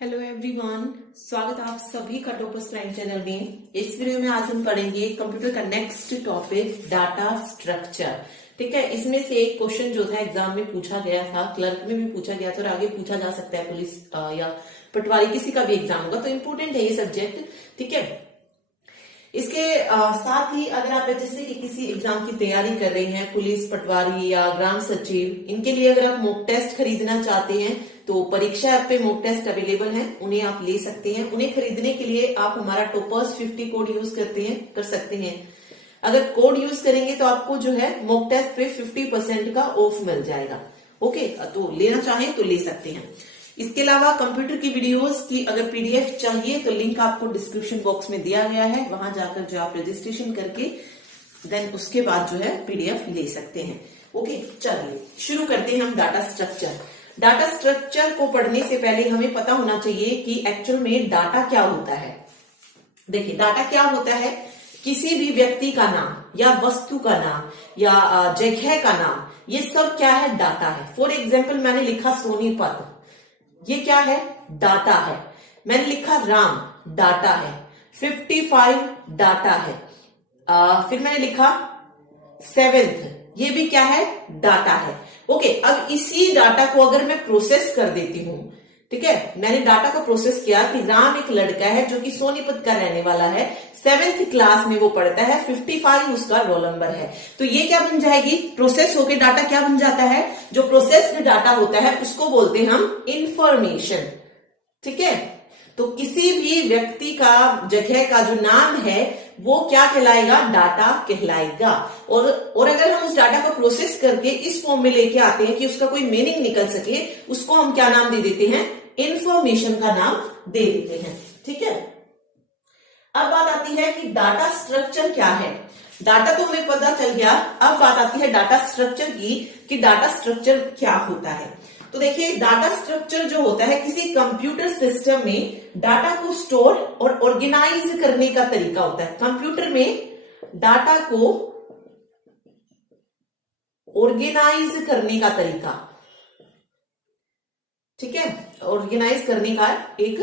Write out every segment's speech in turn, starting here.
Hello everyone, स्वागत है आप सभी का टॉपर्स प्राइम चैनल में। इस वीडियो में आज हम पढ़ेंगे कंप्यूटर का नेक्स्ट टॉपिक डाटा स्ट्रक्चर। ठीक है, इसमें से एक क्वेश्चन जो था एग्जाम में पूछा गया था, क्लर्क में भी पूछा गया था और आगे पूछा जा सकता है पुलिस या पटवारी किसी का भी एग्जाम होगा, तो इम्पोर्टेंट है ये सब्जेक्ट। ठीक है, इसके साथ ही अगर आप जैसे कि किसी एग्जाम की तैयारी कर रहे हैं, पुलिस, पटवारी या ग्राम सचिव, इनके लिए अगर आप मॉक टेस्ट खरीदना चाहते हैं तो परीक्षा ऐप पे मॉक टेस्ट अवेलेबल हैं, उन्हें आप ले सकते हैं। उन्हें खरीदने के लिए आप हमारा टॉपर्स 50 कोड यूज कर सकते हैं। अगर कोड यूज करेंगे तो आपको जो है मॉक टेस्ट पे 50% का ऑफ मिल जाएगा। ओके, तो लेना चाहें तो ले सकते हैं। इसके अलावा कंप्यूटर की वीडियोस की अगर पीडीएफ चाहिए तो लिंक आपको डिस्क्रिप्शन बॉक्स में दिया गया है, वहां जाकर जो आप रजिस्ट्रेशन करके देन उसके बाद जो है पीडीएफ ले सकते हैं। ओके, चलिए शुरू करते हैं हम डाटा स्ट्रक्चर। डाटा स्ट्रक्चर को पढ़ने से पहले हमें पता होना चाहिए कि एक्चुअल में डाटा क्या होता है। देखिए, डाटा क्या होता है? किसी भी व्यक्ति का नाम या वस्तु का नाम या जगह का नाम, ये सब क्या है? डाटा है। फॉर एग्जाम्पल मैंने लिखा सोनीपत, ये क्या है? डाटा है। मैंने लिखा राम, डाटा है। 55 डाटा है। फिर मैंने लिखा 7th, ये भी क्या है? डाटा है। ओके, अब इसी डाटा को अगर मैं प्रोसेस कर देती हूं, ठीक है, मैंने डाटा को प्रोसेस किया कि राम एक लड़का है जो कि सोनीपत का रहने वाला है, 7th क्लास में वो पढ़ता है, 55 उसका रोल नंबर है, तो ये क्या बन जाएगी? प्रोसेस होके डाटा क्या बन जाता है? जो प्रोसेस्ड डाटा होता है उसको बोलते हैं हम इंफॉर्मेशन। ठीक है, तो किसी भी व्यक्ति का, जगह का जो नाम है वो क्या कहलाएगा? डाटा कहलाएगा। और अगर हम उस डाटा को प्रोसेस करके इस फॉर्म में लेके आते हैं कि उसका कोई मीनिंग निकल सके, उसको हम क्या नाम दे देते हैं? इंफॉर्मेशन का नाम दे देते हैं। ठीक है, अब बात आती है कि डाटा स्ट्रक्चर क्या है। डाटा तो हमें पता चल गया, अब बात आती है डाटा स्ट्रक्चर की कि डाटा स्ट्रक्चर क्या होता है। तो देखिए, डाटा स्ट्रक्चर जो होता है किसी कंप्यूटर सिस्टम में डाटा को स्टोर और ऑर्गेनाइज करने का तरीका होता है। कंप्यूटर में डाटा को ऑर्गेनाइज करने का तरीका, ठीक है, ऑर्गेनाइज करने का एक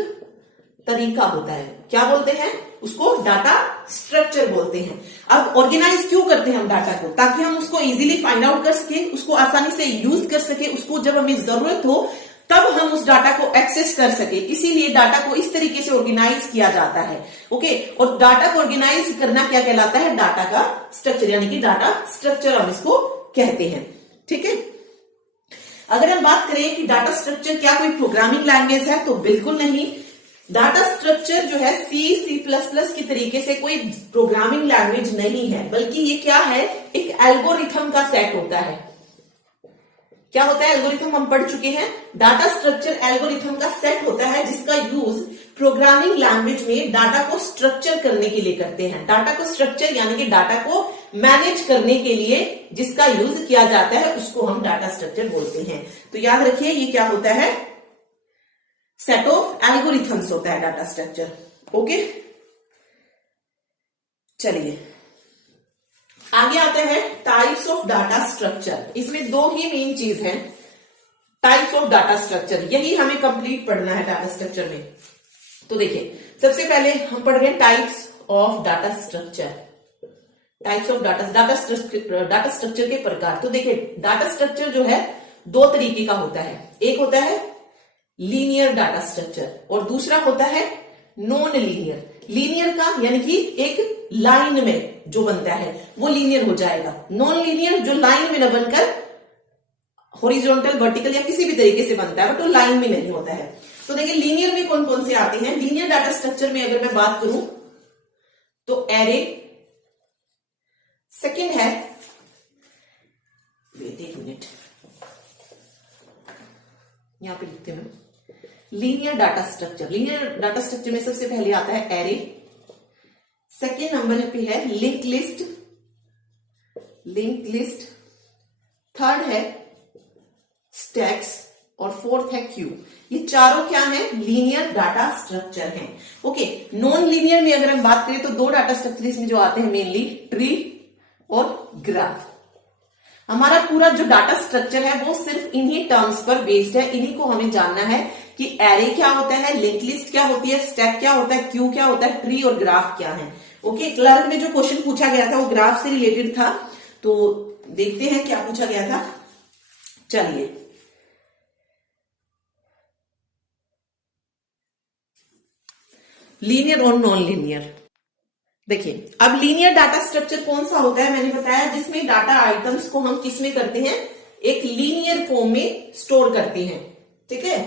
तरीका होता है। क्या बोलते हैं उसको? डाटा स्ट्रक्चर बोलते हैं। अब ऑर्गेनाइज क्यों करते हैं हम डाटा को? ताकि हम उसको इजीली फाइंड आउट कर सके, उसको आसानी से यूज कर सके, उसको जब हमें जरूरत हो तब हम उस डाटा को एक्सेस कर सके। इसीलिए डाटा को इस तरीके से ऑर्गेनाइज किया जाता है। ओके, और डाटा को ऑर्गेनाइज करना क्या कहलाता है? डाटा का स्ट्रक्चर, यानी कि डाटा स्ट्रक्चर हम इसको कहते हैं। ठीक है, अगर हम बात करें कि डाटा स्ट्रक्चर क्या कोई प्रोग्रामिंग लैंग्वेज है, तो बिल्कुल नहीं। डाटा स्ट्रक्चर जो है C++ की तरीके से कोई प्रोग्रामिंग लैंग्वेज नहीं है, बल्कि ये क्या है? एक एल्गोरिथम का सेट होता है। क्या होता है? एल्गोरिथम हम पढ़ चुके हैं। डाटा स्ट्रक्चर एल्गोरिथम का सेट होता है जिसका यूज प्रोग्रामिंग लैंग्वेज में डाटा को स्ट्रक्चर करने के लिए करते हैं। डाटा को स्ट्रक्चर यानी कि डाटा को मैनेज करने के लिए जिसका यूज किया जाता है उसको हम डाटा स्ट्रक्चर बोलते हैं। तो याद रखिए, ये क्या होता है? सेट ऑफ एल्गोरिथम्स होता है डाटा स्ट्रक्चर। ओके, चलिए आगे आते हैं टाइप्स ऑफ डाटा स्ट्रक्चर। इसमें दो ही मेन चीज है, टाइप्स ऑफ डाटा स्ट्रक्चर, यही हमें कंप्लीट पढ़ना है डाटा स्ट्रक्चर में। तो देखिए, सबसे पहले हम पढ़ रहे हैं types of data structure. Types of data structure के प्रकार। तो देखिए, डाटा स्ट्रक्चर जो है दो तरीके का होता है। एक होता है लीनियर डाटा स्ट्रक्चर और दूसरा होता है नॉन लीनियर। लीनियर का यानी कि एक लाइन में जो बनता है वो लीनियर हो जाएगा। नॉन लीनियर जो लाइन में न बनकर हॉरिजॉन्टल, वर्टिकल या किसी भी तरीके से बनता है, बट वो लाइन में नहीं होता है। तो देखिए, लीनियर में कौन कौन से आते हैं? लीनियर डाटा स्ट्रक्चर में अगर मैं बात करूं तो एरे, सेकेंड है, वेट एक मिनट, यहां पे लिखते हैं linear data structure. Linear data structure में सबसे पहले आता है एरे, सेकेंड नंबर पे है लिंक लिस्ट, थर्ड है स्टैक्स और फोर्थ है क्यू। ये चारों क्या है? लीनियर डाटा स्ट्रक्चर हैं। ओके, नॉन लीनियर में अगर हम बात करें तो दो डाटा स्ट्रक्चर इसमें जो आते हैं मेनली, ट्री और ग्राफ। हमारा पूरा जो डाटा स्ट्रक्चर है वो सिर्फ इन्हीं टर्म्स पर बेस्ड है, इन्हीं को हमें जानना है कि एरे क्या होता है, लिंक लिस्ट क्या होती है, स्टैक क्या होता है, क्यू क्या होता है, ट्री और ग्राफ क्या है। ओके, क्लर्क में जो क्वेश्चन पूछा गया था वो ग्राफ से रिलेटेड था, तो देखते हैं क्या पूछा गया था। चलिए, लीनियर और नॉन लीनियर। देखिए, अब लीनियर डाटा स्ट्रक्चर कौन सा होता है, मैंने बताया जिसमें डाटा आइटम्स को हम किस में करते हैं, एक लीनियर फॉर्म में स्टोर करते हैं, ठीक है,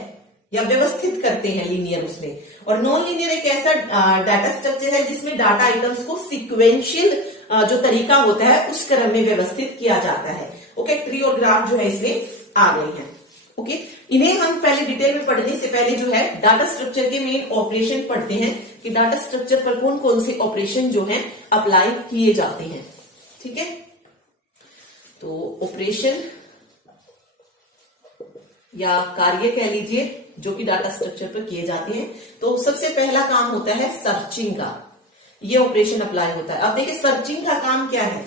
या व्यवस्थित करते हैं लीनियर उसमें। और नॉन लीनियर एक ऐसा डाटा स्ट्रक्चर है जिसमें डाटा आइटम्स को सिक्वेंशियल जो तरीका होता है उस क्रम में व्यवस्थित किया जाता है। ओके, ट्री और ग्राफ जो है इसमें आ गए हैं। ओके, इन्हें हम पहले डिटेल में पढ़ने से पहले जो है डाटा स्ट्रक्चर के मेन ऑपरेशन पढ़ते हैं कि डाटा स्ट्रक्चर पर कौन कौन से ऑपरेशन जो है अप्लाई किए जाते हैं। ठीक है, तो ऑपरेशन या कार्य कह लीजिए जो कि डाटा स्ट्रक्चर पर किए जाते हैं। तो सबसे पहला काम होता है सर्चिंग का, ये ऑपरेशन अप्लाई होता है। अब देखिए, सर्चिंग का काम क्या है,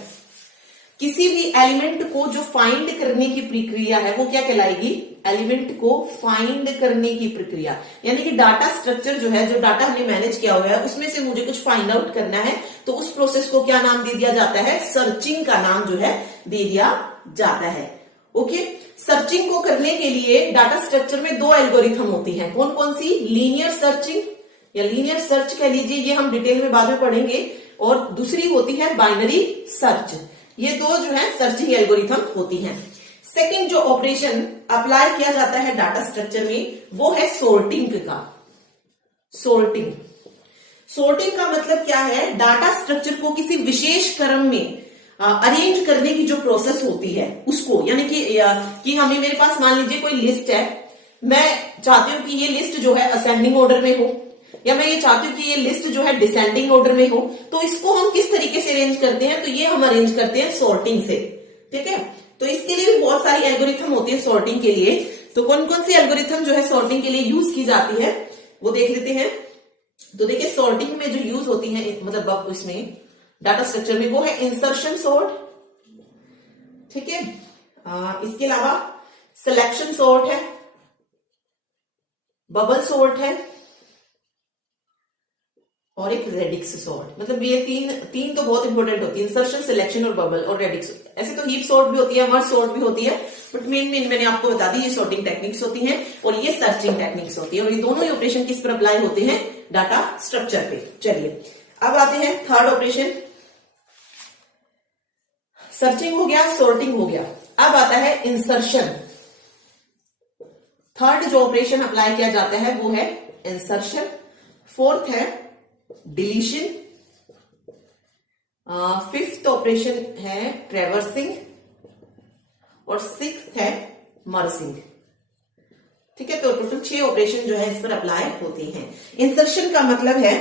किसी भी एलिमेंट को जो फाइंड करने की प्रक्रिया है वो क्या कहलाएगी, एलिमेंट को फाइंड करने की प्रक्रिया। यानी कि डाटा स्ट्रक्चर जो है, जो डाटा हमने मैनेज किया हुआ है उसमें से मुझे कुछ फाइंड आउट करना है, तो उस प्रोसेस को क्या नाम दे दिया जाता है, सर्चिंग का नाम जो है दे दिया जाता है। ओके, सर्चिंग को करने के लिए डाटा स्ट्रक्चर में दो एल्गोरिथम होती हैं, कौन कौन सी, लीनियर सर्चिंग या लीनियर सर्च कह लीजिए, ये हम डिटेल में बाद में पढ़ेंगे, और दूसरी होती है बाइनरी सर्च। ये दो जो है सर्चिंग एल्गोरिथम होती हैं। सेकंड जो ऑपरेशन अप्लाई किया जाता है डाटा स्ट्रक्चर में वो है सॉर्टिंग का। सॉर्टिंग, सॉर्टिंग का मतलब क्या है, डाटा स्ट्रक्चर को किसी विशेष क्रम में अरेंज करने की जो प्रोसेस होती है उसको, यानी कि हमें, मेरे पास मान लीजिए कोई लिस्ट है, मैं चाहती हूं कि ये लिस्ट जो है असेंडिंग ऑर्डर में हो, या मैं ये चाहती हूं कि ये लिस्ट जो है डिसेंडिंग ऑर्डर में हो, तो इसको हम किस तरीके से अरेंज करते हैं, तो ये हम अरेंज करते हैं सॉर्टिंग से। ठीक है, तो इसके लिए भी बहुत सारी एल्गोरिथम होती है सॉर्टिंग के लिए। तो कौन कौन सी एल्गोरिथम जो है सॉर्टिंग के लिए यूज की जाती है वो देख लेते हैं। तो देखिए, सॉर्टिंग में जो यूज होती है, मतलब इसमें डाटा स्ट्रक्चर में, वो है इंसर्शन सॉर्ट, ठीक है, इसके अलावा सिलेक्शन सॉर्ट है, बबल सॉर्ट है, और एक रेडिक्स सॉर्ट। मतलब ये तीन तो बहुत इंपॉर्टेंट होती है, इंसर्शन, सिलेक्शन और बबल और रेडिक्स। ऐसे तो हीप सॉर्ट भी होती है, मर्ज सॉर्ट भी होती है, बट मेन मैंने आपको बता दी, ये सॉर्टिंग टेक्निक्स होती हैं और ये सर्चिंग टेक्निक्स होती है, और ये दोनों ही ऑपरेशन किस पर अप्लाई होते हैं, डाटा स्ट्रक्चर पे। चलिए, अब आते हैं थर्ड ऑपरेशन। सर्चिंग हो गया, सॉर्टिंग हो गया, अब आता है इंसर्शन। थर्ड जो ऑपरेशन अप्लाई किया जाता है वो है इंसर्शन। फोर्थ है डिलीशन। फिफ्थ ऑपरेशन है ट्रेवर्सिंग, और सिक्स्थ है मर्जिंग। ठीक है, तो टोटल 6 ऑपरेशन जो है इस पर अप्लाई होते हैं। इंसर्शन का मतलब है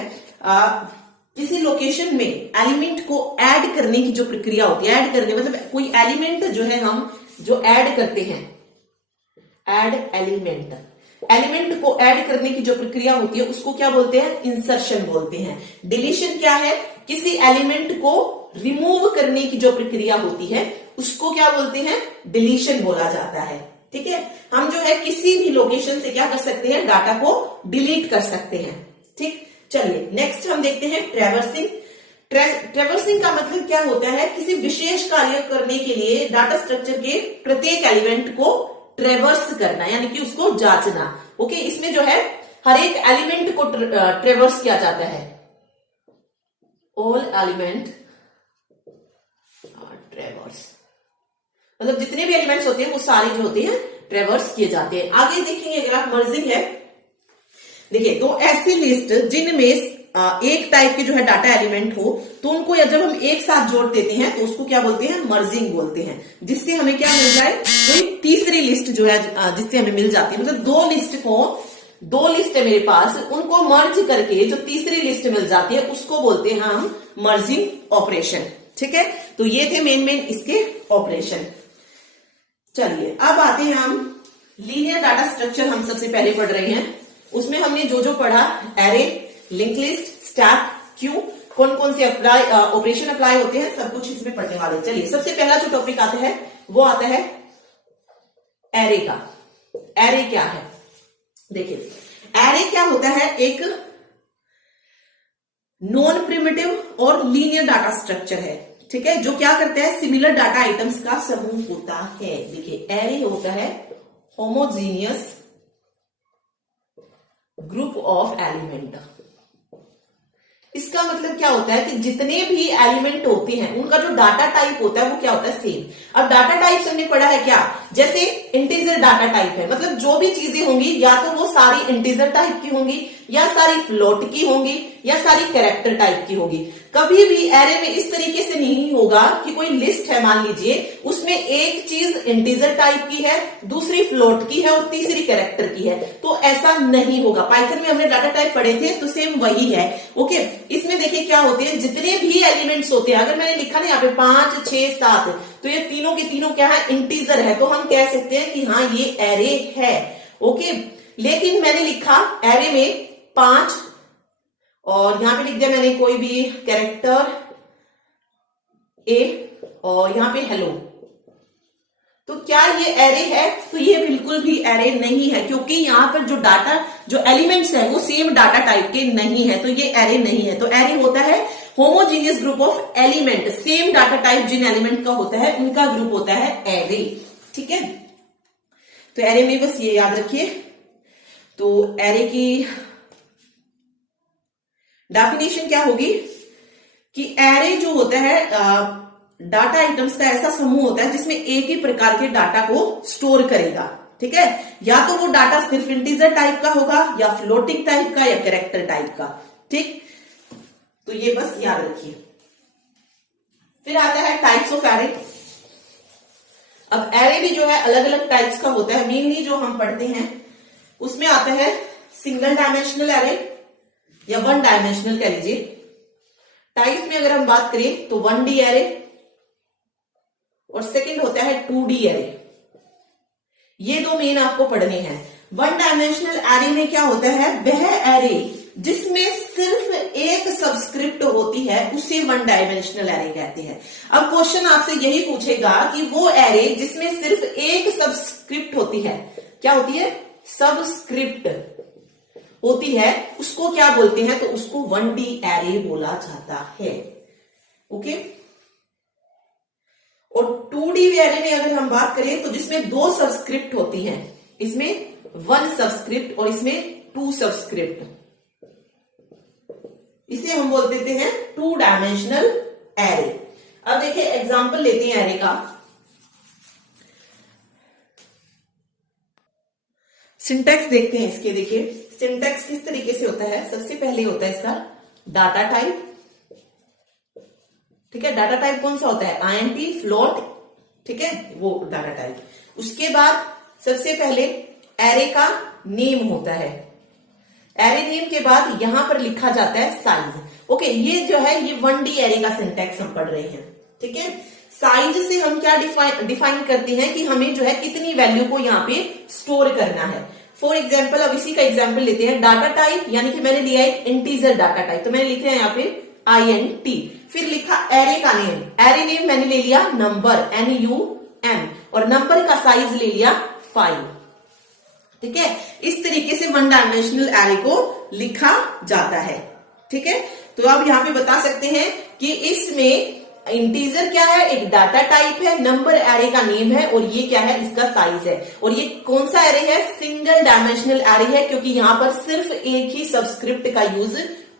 किसी लोकेशन में एलिमेंट को ऐड करने की जो प्रक्रिया होती है, ऐड करने मतलब कोई एलिमेंट जो है हम जो ऐड करते हैं, ऐड एलिमेंट, एलिमेंट को ऐड करने की जो प्रक्रिया होती है उसको क्या बोलते हैं, इंसर्शन बोलते हैं। डिलीशन क्या है, किसी एलिमेंट को रिमूव करने की जो प्रक्रिया होती है उसको क्या बोलते हैं, डिलीशन बोला जाता है। ठीक है, हम जो है किसी भी लोकेशन से क्या कर सकते हैं, डाटा को डिलीट कर सकते हैं। ठीक, चलिए नेक्स्ट हम देखते हैं ट्रेवर्सिंग। ट्रेवर्सिंग का मतलब क्या होता है, किसी विशेष कार्य करने के लिए डाटा स्ट्रक्चर के प्रत्येक एलिमेंट को ट्रेवर्स करना, यानी कि उसको जांचना। ओके, इसमें जो है हर एक एलिमेंट को ट्रेवर्स किया जाता है, ऑल एलिमेंट ट्रेवर्स, मतलब जितने भी एलिमेंट्स होते हैं वो सारे जो होते हैं ट्रेवर्स किए जाते हैं। आगे देखेंगे अगर आप, मर्जिंग है। देखिए, दो ऐसी लिस्ट जिनमें एक टाइप के जो है डाटा एलिमेंट हो, तो उनको जब हम एक साथ जोड़ देते हैं तो उसको क्या बोलते हैं, मर्जिंग बोलते हैं, जिससे हमें क्या मिल जाए, कोई तीसरी लिस्ट जो है जिससे हमें मिल जाती है। मतलब दो लिस्ट है मेरे पास, उनको मर्ज करके जो तीसरी लिस्ट मिल जाती है उसको बोलते हैं हम मर्जिंग ऑपरेशन। ठीक है, तो ये थे मेन इसके ऑपरेशन। चलिए, अब आते हैं हम लीनियर डाटा स्ट्रक्चर, हम सबसे पहले पढ़ रहे हैं। उसमें हमने जो पढ़ा, array, link list, stack, Q, कौन कौन से ऑपरेशन अप्लाई होते हैं, सब कुछ इसमें पढ़ने वाले। चलिए, सबसे पहला जो टॉपिक आता है वो आता है एरे का। एरे क्या है, देखिए एरे क्या होता है, एक नॉन प्रिमिटिव और लीनियर डाटा स्ट्रक्चर है, ठीक है, जो क्या करता है, सिमिलर डाटा आइटम्स का समूह होता है। देखिए एरे होता है होमोजीनियस ग्रुप ऑफ एलिमेंट। इसका मतलब क्या होता है कि जितने भी एलिमेंट होते हैं उनका जो डाटा टाइप होता है वो क्या होता है, सेम। अब डाटा टाइप हमने पढ़ा है क्या, जैसे इंटीजर डाटा टाइप है, मतलब जो भी चीजें होंगी या तो वो सारी इंटीजर टाइप की होंगी, या सारी फ्लोट की होंगी, या सारी कैरेक्टर टाइप की होगी। कभी भी एरे में इस तरीके से नहीं होगा कि कोई लिस्ट है, मान लीजिए उसमें एक चीज इंटीजर टाइप की है, दूसरी फ्लोट की है और तीसरी कैरेक्टर की है, तो ऐसा नहीं होगा। पाइथन में हमने डाटा टाइप पढ़े थे तो सेम वही है। ओके, इसमें देखिए क्या होते हैं, जितने भी एलिमेंट्स होते हैं, अगर मैंने लिखा ना यहाँ पे 5, 6, 7, तो ये तीनों के तीनों क्या है, इंटीजर है, तो हम कह सकते हैं कि हाँ ये एरे है। ओके, लेकिन मैंने लिखा एरे में 5 और यहां पे लिख दिया मैंने कोई भी कैरेक्टर ए और यहां पे हेलो, तो क्या ये एरे है, तो ये बिल्कुल भी एरे नहीं है, क्योंकि यहां पर जो डाटा, जो एलिमेंट्स है वो सेम डाटा टाइप के नहीं है, तो ये एरे नहीं है। तो एरे होता है homogeneous group of element, same data type जिन एलिमेंट का होता है उनका ग्रुप होता है एरे, ठीक है। तो एरे में बस ये याद रखिए। तो एरे की डेफिनेशन क्या होगी कि एरे जो होता है डाटा आइटम्स का ऐसा समूह होता है जिसमें एक ही प्रकार के डाटा को स्टोर करेगा, ठीक है, या तो वो डाटा सिर्फ इंटीजर टाइप का होगा, या फ्लोटिंग टाइप का, या कैरेक्टर टाइप का, ठीक। तो ये बस याद रखिए। फिर आता है टाइप्स ऑफ एरे। अब एरे भी जो है अलग अलग टाइप्स का होता है, मेनली जो हम पढ़ते हैं उसमें आता है सिंगल डायमेंशनल एरे या 1 डायमेंशनल कह लीजिए। टाइप में अगर हम बात करें तो 1D एरे और सेकंड होता है 2D एरे। ये दो मेन आपको पढ़ने हैं। 1 डायमेंशनल एरे में क्या होता है, वह एरे जिसमें सिर्फ एक सबस्क्रिप्ट होती है उसे 1 डायमेंशनल एरे कहते हैं। अब क्वेश्चन आपसे यही पूछेगा कि वो एरे जिसमें सिर्फ एक सबस्क्रिप्ट होती है, क्या होती है, सबस्क्रिप्ट होती है, उसको क्या बोलते हैं, तो उसको 1D एरे बोला जाता है। ओके, और 2D एरे में अगर हम बात करें तो जिसमें 2 सबस्क्रिप्ट होती हैं, इसमें 1 सबस्क्रिप्ट और इसमें 2 सबस्क्रिप्ट, इसे हम बोल देते हैं 2 डायमेंशनल एरे। अब देखिए एग्जांपल लेते हैं एरे का। सिंटैक्स देखते हैं इसके। देखिए सिंटैक्स किस तरीके से होता है। सबसे पहले होता है इसका डाटा टाइप, ठीक है, डाटा टाइप कौन सा होता है, आईएनटी, फ्लोट, ठीक है, वो डाटा टाइप। उसके बाद सबसे पहले एरे का नेम होता है, एरे नेम के बाद यहां पर लिखा जाता है साइज। ओके, ये जो है ये 1D एरे का सिंटैक्स हम पढ़ रहे हैं, ठीक है। साइज से हम क्या डिफाइन करते हैं कि हमें जो है कितनी वैल्यू को यहाँ पे स्टोर करना है। फॉर एग्जाम्पल, अब इसी का एग्जाम्पल लेते हैं। डाटा टाइप यानी कि मैंने लिया एक इंटीजर डाटा टाइप, तो मैंने लिख रहा है यहाँ पे INT, फिर लिखा एरे का नेम, एरे नेम मैंने ले लिया नंबर NUM और नंबर का साइज ले लिया 5, ठीक है। इस तरीके से 1 डायमेंशनल एरे को लिखा जाता है, ठीक है। तो आप यहां पे बता सकते हैं कि इसमें इंटीजर क्या है, एक डाटा टाइप है, नंबर एरे का नेम है और ये क्या है, इसका साइज है। और ये कौन सा एरे है, सिंगल डायमेंशनल एरे है, क्योंकि यहां पर सिर्फ एक ही सबस्क्रिप्ट का यूज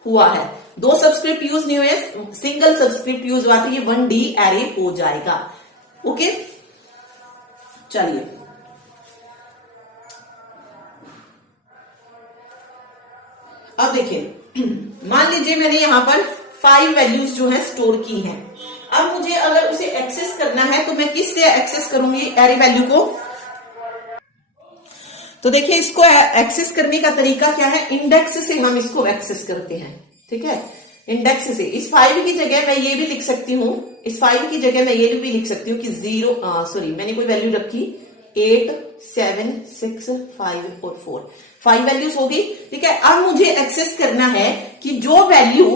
हुआ है, 2 सबस्क्रिप्ट यूज नहीं हुए, सिंगल सबस्क्रिप्ट यूज हुआ, तो ये 1D एरे हो जाएगा। ओके, चलिए अब देखिए, मान लीजिए मैंने यहां पर 5 वैल्यूज जो है स्टोर की हैं। अब मुझे अगर उसे एक्सेस करना है तो मैं किससे एक्सेस करूंगी एरे वैल्यू को। तो देखिए इसको एक्सेस करने का तरीका क्या है, इंडेक्स से हम इसको एक्सेस करते हैं, ठीक है। इंडेक्स से इस 5 की जगह मैं ये भी लिख सकती हूं, इस 5 की जगह मैं ये भी लिख सकती हूं कि मैंने कोई वैल्यू रखी 8, 7, 6, 5 और 4, 5 वैल्यूज होगी, ठीक है। अब मुझे एक्सेस करना है कि जो वैल्यू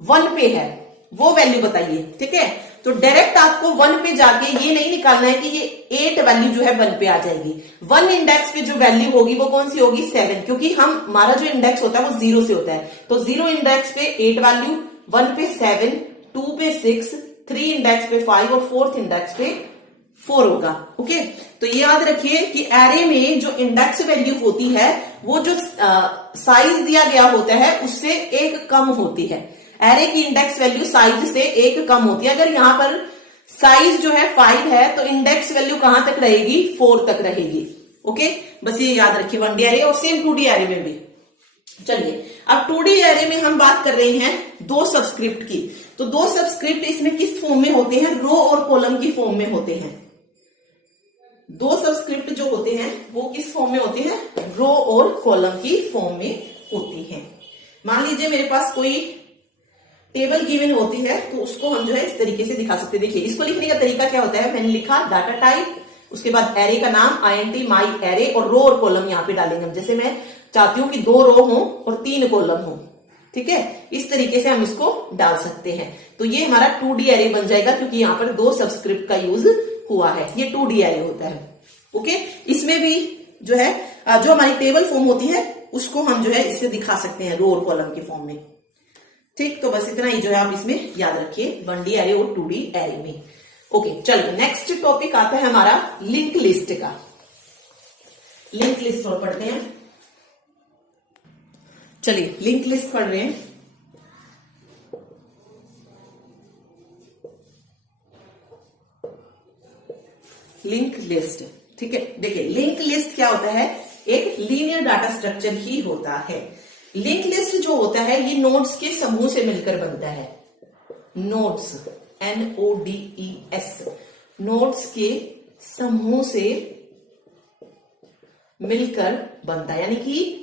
1 पे है वो वैल्यू बताइए, ठीक है। तो डायरेक्ट आपको 1 पे जाके ये नहीं निकालना है कि ये 8 वैल्यू जो है 1 पे आ जाएगी। 1 इंडेक्स पे जो वैल्यू होगी वो कौन सी होगी 7, क्योंकि हमारा जो इंडेक्स होता है वो 0 से होता है। तो 0 इंडेक्स पे 8 वैल्यू, 1 पे 7, 2 पे 6, 3 इंडेक्स पे 5 और 4th इंडेक्स पे 4 होगा। ओके, तो ये याद रखिए कि एरे में जो इंडेक्स वैल्यू होती है वो जो साइज दिया गया होता है उससे एक कम होती है। एरे की इंडेक्स वैल्यू साइज से एक कम होती है। अगर यहां पर साइज जो है 5 है तो इंडेक्स वैल्यू कहां तक रहेगी 4 तक रहेगी। ओके, बस ये याद रखिए 1D एरे और सेम 2D एरे में भी। चलिए अब 2D एरे में हम बात कर रहे हैं 2 सबस्क्रिप्ट की। तो 2 सबस्क्रिप्ट इसमें किस फॉर्म में होते हैं, रो और कॉलम की फॉर्म में होते हैं। 2 सबस्क्रिप्ट जो होते हैं वो किस फॉर्म में होते हैं, रो और कॉलम की फॉर्म में होती हैं। मान लीजिए मेरे पास कोई टेबल गिवन होती है तो उसको हम जो है इस तरीके से दिखा सकते हैं। देखिए इसको लिखने का तरीका क्या होता है, मैंने लिखा डाटा टाइप, उसके बाद एरे का नाम INT माई एरे और रो और कॉलम यहाँ पे डालेंगे हम। जैसे मैं चाहती हूं कि 2 रो हो और 3 कॉलम हो, ठीक है, इस तरीके से हम इसको डाल सकते हैं। तो ये हमारा 2D एरे बन जाएगा क्योंकि यहाँ पर 2 सबस्क्रिप्ट का यूज हुआ है। ये 2D एरे होता है। ओके, इसमें भी जो है जो हमारी टेबल फॉर्म होती है उसको हम जो है इससे दिखा सकते हैं रो और कॉलम के फॉर्म में। ठीक, तो बस इतना ही जो है आप इसमें याद रखिए 1D एरे और 2D एरे में। ओके, चलिए नेक्स्ट टॉपिक आता है हमारा लिंक लिस्ट का। लिंक लिस्ट और पढ़ते हैं। चलिए लिंक लिस्ट पढ़ रहे हैं। लिंक लिस्ट, ठीक है। देखिए लिंक लिस्ट क्या होता है, एक लीनियर डाटा स्ट्रक्चर ही होता है। लिंक लिस्ट जो होता है ये नोड्स के समूह से मिलकर बनता है। नोड्स NODES, नोड्स के समूह से मिलकर बनता है, यानी कि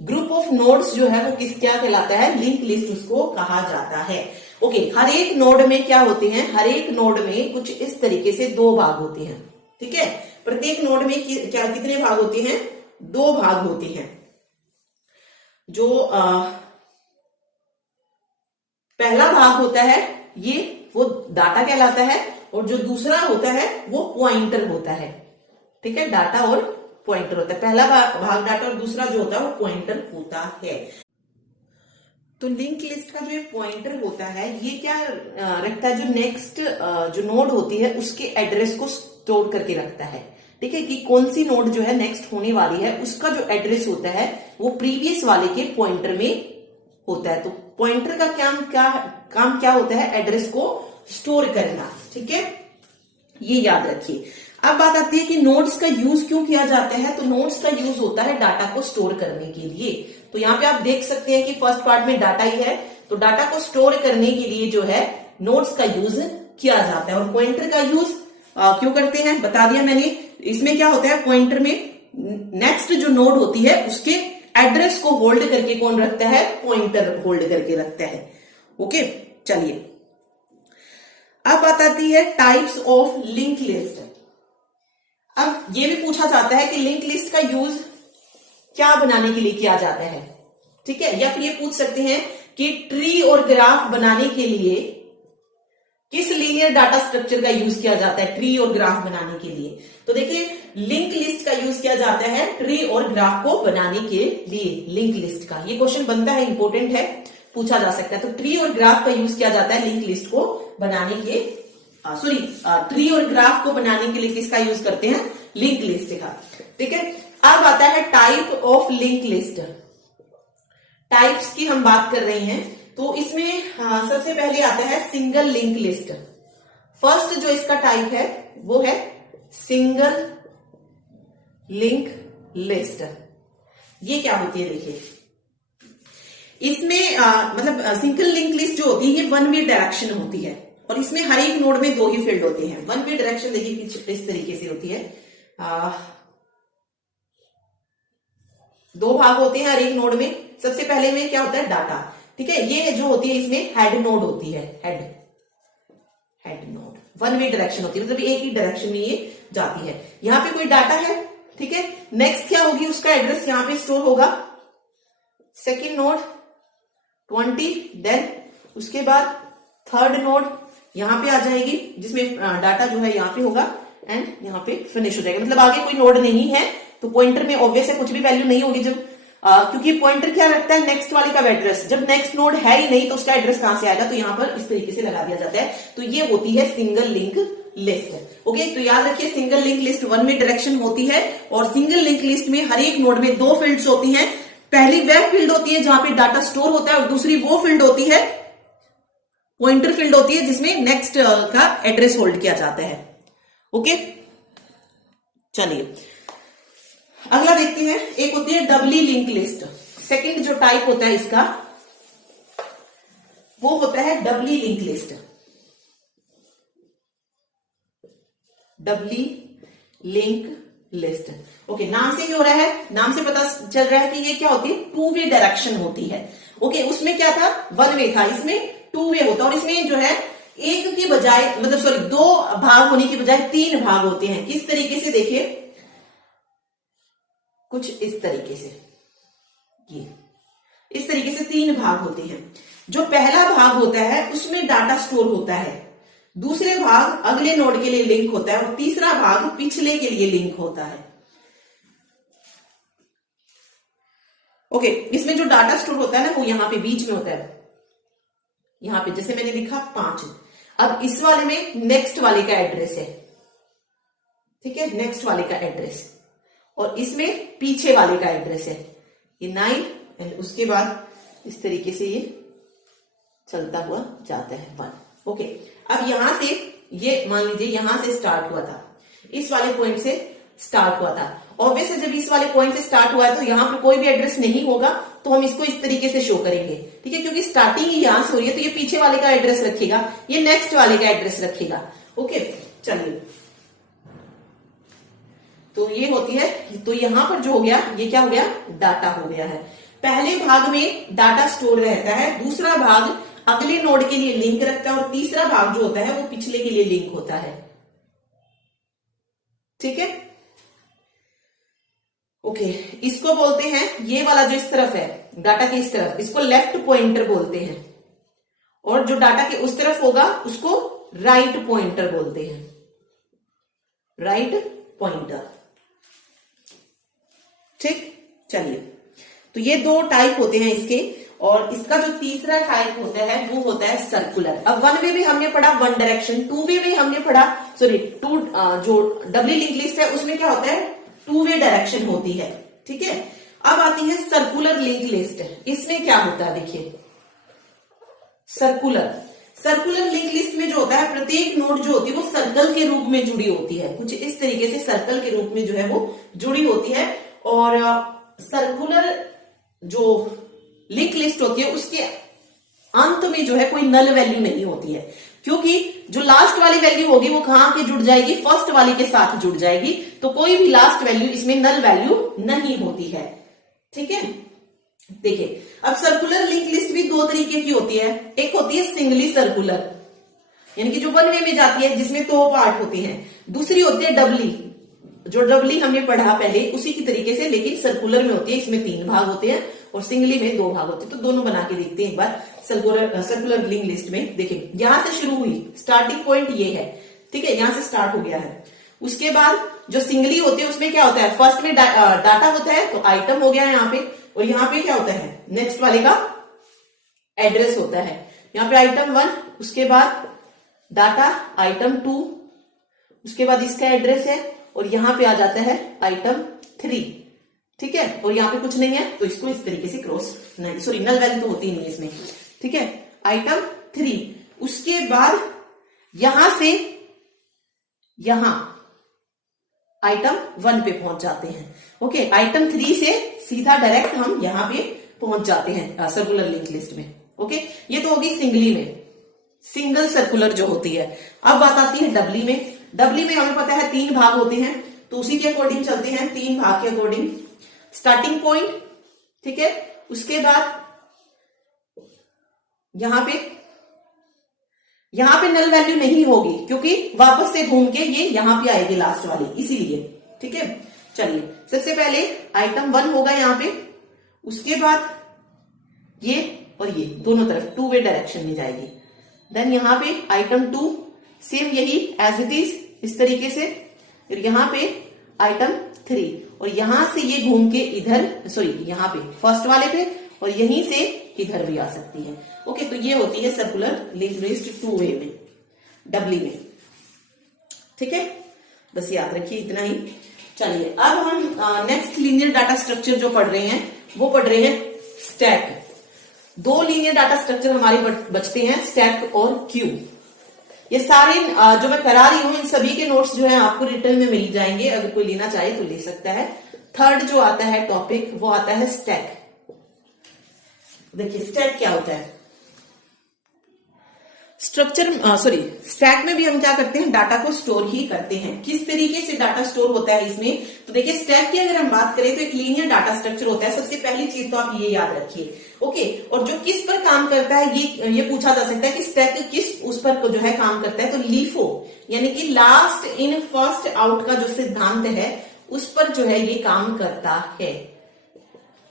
ग्रुप ऑफ नोड्स जो है वो क्या कहलाता है, लिंक लिस्ट उसको कहा जाता है। ओके, हर एक नोड में क्या होते हैं, हर एक नोड में कुछ इस तरीके से 2 भाग होते हैं। ठीक है, प्रत्येक नोड में क्या कितने भाग होते हैं, 2 भाग होते हैं। जो पहला भाग होता है ये वो डाटा कहलाता है और जो दूसरा होता है वो पॉइंटर होता है। ठीक है, डाटा और पॉइंटर होता है। पहला भाग डाटा और दूसरा जो होता है वो पॉइंटर होता है। तो लिंक लिस्ट का जो ये पॉइंटर होता है ये क्या रखता है, जो नेक्स्ट जो नोड होती है उसके एड्रेस को स्टोर करके रखता है। ठीक है, कि कौन सी नोड जो है नेक्स्ट होने वाली है उसका जो एड्रेस होता है वो प्रीवियस वाले के पॉइंटर में होता है। तो पॉइंटर का काम क्या होता है, एड्रेस को स्टोर करना। ठीक है, ये याद रखिए। अब बात आती है कि नोड्स का यूज क्यों किया जाता है। तो नोड्स का यूज होता है डाटा को स्टोर करने के लिए। तो यहाँ पे आप देख सकते हैं कि फर्स्ट पार्ट में डाटा ही है, तो डाटा को स्टोर करने के लिए जो है नोड्स का यूज किया जाता है। और पॉइंटर का यूज क्यों करते हैं बता दिया मैंने। इसमें क्या होता है, पॉइंटर में नेक्स्ट जो नोड होती है उसके एड्रेस को होल्ड करके कौन रखता है, पॉइंटर होल्ड करके रखता है। ओके, चलिए अब बात आती है टाइप्स ऑफ लिंक लिस्ट। अब ये भी पूछा जाता है कि लिंक लिस्ट का यूज क्या बनाने के लिए किया जाता है। ठीक है, या फिर ये पूछ सकते हैं कि ट्री और ग्राफ बनाने के लिए किस लीनियर डाटा स्ट्रक्चर का यूज किया जाता है, ट्री और ग्राफ बनाने के लिए। तो देखिए लिंक लिस्ट का यूज किया जाता है ट्री और ग्राफ को बनाने के लिए। लिंक लिस्ट का ये क्वेश्चन बनता है, इंपॉर्टेंट है, पूछा जा सकता है। तो ट्री और ग्राफ का यूज किया जाता है लिंक लिस्ट को बनाने के ट्री और ग्राफ को बनाने के लिए किसका यूज करते हैं, लिंक लिस्ट का। ठीक है, अब आता है type of link list. Types की हम बात कर रहे हैं, तो इसमें सबसे पहले आता है सिंगल लिंक लिस्ट। फर्स्ट जो इसका टाइप है वो है सिंगल लिंक लिस्ट। ये क्या होती है, देखिए इसमें मतलब सिंगल लिंक लिस्ट जो होती है ये 1 वे डायरेक्शन होती है और इसमें हर एक नोड में 2 ही फील्ड होते हैं। 1 वे डायरेक्शन देखिए इस तरीके से होती है, 2 भाग होते हैं हर एक नोड में। सबसे पहले में क्या होता है, डाटा। ठीक है, ये जो होती है इसमें हेड नोड होती है, हेड नोड 1 वे डायरेक्शन होती है, मतलब एक ही डायरेक्शन में ये जाती है। यहां पे कोई डाटा है, ठीक है, नेक्स्ट क्या होगी, उसका एड्रेस यहां पे स्टोर होगा। सेकेंड नोड 20, देन उसके बाद थर्ड नोड यहाँ पे आ जाएगी, जिसमें डाटा जो है यहाँ पे होगा एंड यहाँ पे फिनिश हो जाएगा। मतलब आगे कोई नोड नहीं है तो पॉइंटर में ऑब्वियस है कुछ भी वैल्यू नहीं होगी। जब क्योंकि पॉइंटर क्या रखता है, नेक्स्ट वाले का एड्रेस। जब नेक्स्ट नोड है ही नहीं तो उसका एड्रेस कहां से आएगा, तो यहाँ पर इस तरीके से लगा दिया जाता है। तो ये होती है सिंगल लिंक लिस्ट। ओके, तो याद रखिए single link list one way direction होती है और सिंगल लिंक लिस्ट में हर एक नोड में दो फील्ड्स होती हैं। पहली वह फील्ड होती है जहां पे डाटा स्टोर होता है और दूसरी वो फील्ड होती है, पॉइंटर फील्ड होती है, जिसमें नेक्स्ट का एड्रेस होल्ड किया जाता है। ओके, चलिए अगला देखते हैं। एक होती है डबली लिंक लिस्ट। सेकंड जो टाइप होता है इसका वो होता है doubly link list. Doubly link list. Okay, नाम से क्या हो रहा है, नाम से पता चल रहा है कि ये क्या होती है, टू वे डायरेक्शन होती है। ओके, उसमें क्या था, वन वे था, इसमें टू वे होता है। और इसमें जो है एक की बजाय मतलब सॉरी दो भाग होने की बजाय तीन भाग होते हैं। किस तरीके से देखिए, कुछ इस तरीके से, ये इस तरीके से तीन भाग होते हैं। जो पहला भाग होता है उसमें डाटा स्टोर होता है, दूसरे भाग अगले नोड के लिए लिंक होता है और तीसरा भाग पिछले के लिए लिंक होता है। ओके, इसमें जो डाटा स्टोर होता है ना वो यहां पे बीच में होता है, यहां पे जैसे मैंने लिखा 5। अब इस वाले में नेक्स्ट वाले का एड्रेस है, ठीक है, नेक्स्ट वाले का एड्रेस, और इसमें पीछे वाले का एड्रेस है, ये 9 एंड उसके बाद इस तरीके से ये चलता हुआ जाता है 1। ओके, अब यहां से ये मान लीजिए यहां से स्टार्ट हुआ था, इस वाले पॉइंट से स्टार्ट हुआ था। ऑब्वियसली जब इस वाले पॉइंट से स्टार्ट हुआ है तो यहां पर कोई भी एड्रेस नहीं होगा, तो हम इसको इस तरीके से शो करेंगे, ठीक है, क्योंकि स्टार्टिंग ही यहां से हो रही है तो ये पीछे वाले का एड्रेस रखेगा, ये नेक्स्ट वाले का एड्रेस रखेगा। ओके, चलिए, तो ये होती है, तो यहां पर जो हो गया ये क्या हो गया, डाटा हो गया है। पहले भाग में डाटा स्टोर रहता है, दूसरा भाग अगले नोड के लिए लिंक रखता है और तीसरा भाग जो होता है वो पिछले के लिए लिंक होता है। ठीक है, ओके, इसको बोलते हैं, ये वाला जो इस तरफ है डाटा के इस तरफ, इसको लेफ्ट पॉइंटर बोलते हैं, और जो डाटा के उस तरफ होगा उसको राइट पॉइंटर बोलते हैं, राइट पॉइंटर। ठीक, चलिए, तो ये दो टाइप होते हैं इसके, और इसका जो तीसरा टाइप होता है वो होता है सर्कुलर। अब वन वे में हमने पढ़ा वन डायरेक्शन, टू वे में हमने पढ़ा सॉरी टू, जो डबली लिंक लिस्ट है उसमें क्या होता है, टू वे डायरेक्शन होती है। ठीक है, अब आती है सर्कुलर लिंक लिस्ट। इसमें क्या होता है, देखिए सर्कुलर लिंक लिस्ट में जो होता है प्रत्येक नोड जो होती है वो सर्कल के रूप में जुड़ी होती है, कुछ इस तरीके से सर्कल के रूप में जो है वो जुड़ी होती है। और सर्कुलर जो लिंक लिस्ट होती है उसके अंत में जो है कोई नल वैल्यू नहीं होती है, क्योंकि जो लास्ट वाली वैल्यू होगी वो कहां के जुड़ जाएगी, फर्स्ट वाली के साथ जुड़ जाएगी, तो कोई भी लास्ट वैल्यू इसमें नल वैल्यू नहीं होती है। ठीक है, देखिए अब सर्कुलर लिंक लिस्ट भी दो तरीके की होती है, एक होती है सिंगली सर्कुलर, यानी कि जो वन वे में जाती है जिसमें दो पार्ट होते हैं, दूसरी होती है डबली, जो डबली हमने पढ़ा पहले उसी की तरीके से, लेकिन सर्कुलर में होती है, इसमें 3 भाग होते हैं और सिंगली में 2 भाग होते हैं। तो दोनों बना के देखते हैं एक बार। सर्कुलर लिंक लिस्ट में देखिए यहां से शुरू हुई, स्टार्टिंग पॉइंट ये है, ठीक है, यहां से स्टार्ट हो गया है। उसके बाद जो सिंगली होती है उसमें क्या होता है, फर्स्ट में डाटा होता है तो आइटम हो गया यहाँ पे, और यहाँ पे क्या होता है, नेक्स्ट वाले का एड्रेस होता है। यहाँ पे आइटम 1, उसके बाद डाटा आइटम 2, उसके बाद इसका एड्रेस है, और यहां पे आ जाता है आइटम 3। ठीक है, और यहाँ पे कुछ नहीं है तो इसको इस तरीके से क्रॉस नहीं, सॉरी नल वैल्यू तो होती नहीं है इसमें। ठीक है, आइटम 3, उसके बाद यहां से यहां आइटम 1 पे पहुंच जाते हैं। ओके, आइटम 3 से सीधा डायरेक्ट हम यहां पे पहुंच जाते हैं सर्कुलर लिंक लिस्ट में। ओके, ये तो होगी सिंगली में, सिंगल सर्कुलर जो होती है। अब बात आती है डबली में। डबली में हमें पता है 3 भाग होते हैं, तो उसी के अकॉर्डिंग चलते हैं, 3 भाग के अकॉर्डिंग। स्टार्टिंग पॉइंट, ठीक है, उसके बाद यहां पे नल वैल्यू नहीं होगी क्योंकि वापस से घूम के ये यहां पे आएगी लास्ट वाली, इसीलिए। ठीक है, चलिए सबसे पहले आइटम 1 होगा यहां पे, उसके बाद ये और ये दोनों तरफ टू वे डायरेक्शन में जाएगी। देन यहाँ पे आइटम 2 सेम यही एज इट इज इस तरीके से, फिर यहाँ पे आइटम 3 और यहां से ये घूम के इधर, सॉरी यहाँ पे फर्स्ट वाले पे और यहीं से इधर भी आ सकती है। ओके, तो ये होती है सर्कुलर लिंक लिस्ट 2 वे में, डबली में। ठीक है, बस याद रखिए इतना ही। चलिए अब हम नेक्स्ट लीनियर डाटा स्ट्रक्चर जो पढ़ रहे हैं वो पढ़ रहे हैं स्टैक। 2 लीनियर डाटा स्ट्रक्चर हमारे बचते हैं, स्टैक और क्यू। ये सारे जो मैं करा रही हूं इन सभी के नोट्स जो है आपको रिटर्न में मिल जाएंगे, अगर कोई लेना चाहे तो ले सकता है। थर्ड जो आता है टॉपिक वो आता है स्टैक। देखिए स्टैक क्या होता है। स्टैक में भी हम क्या करते हैं, डाटा को स्टोर ही करते हैं। किस तरीके से डाटा स्टोर होता है इसमें, तो देखिए स्टैक की अगर हम बात करें तो एक लीनियर डाटा स्ट्रक्चर होता है। सबसे पहली चीज तो आप ये याद रखिए। ओके, और जो किस पर काम करता है ये पूछा जा सकता है कि स्टैक किस उस पर जो है काम करता है, तो लीफो यानी कि लास्ट इन फर्स्ट आउट का जो सिद्धांत है उस पर जो है ये काम करता है।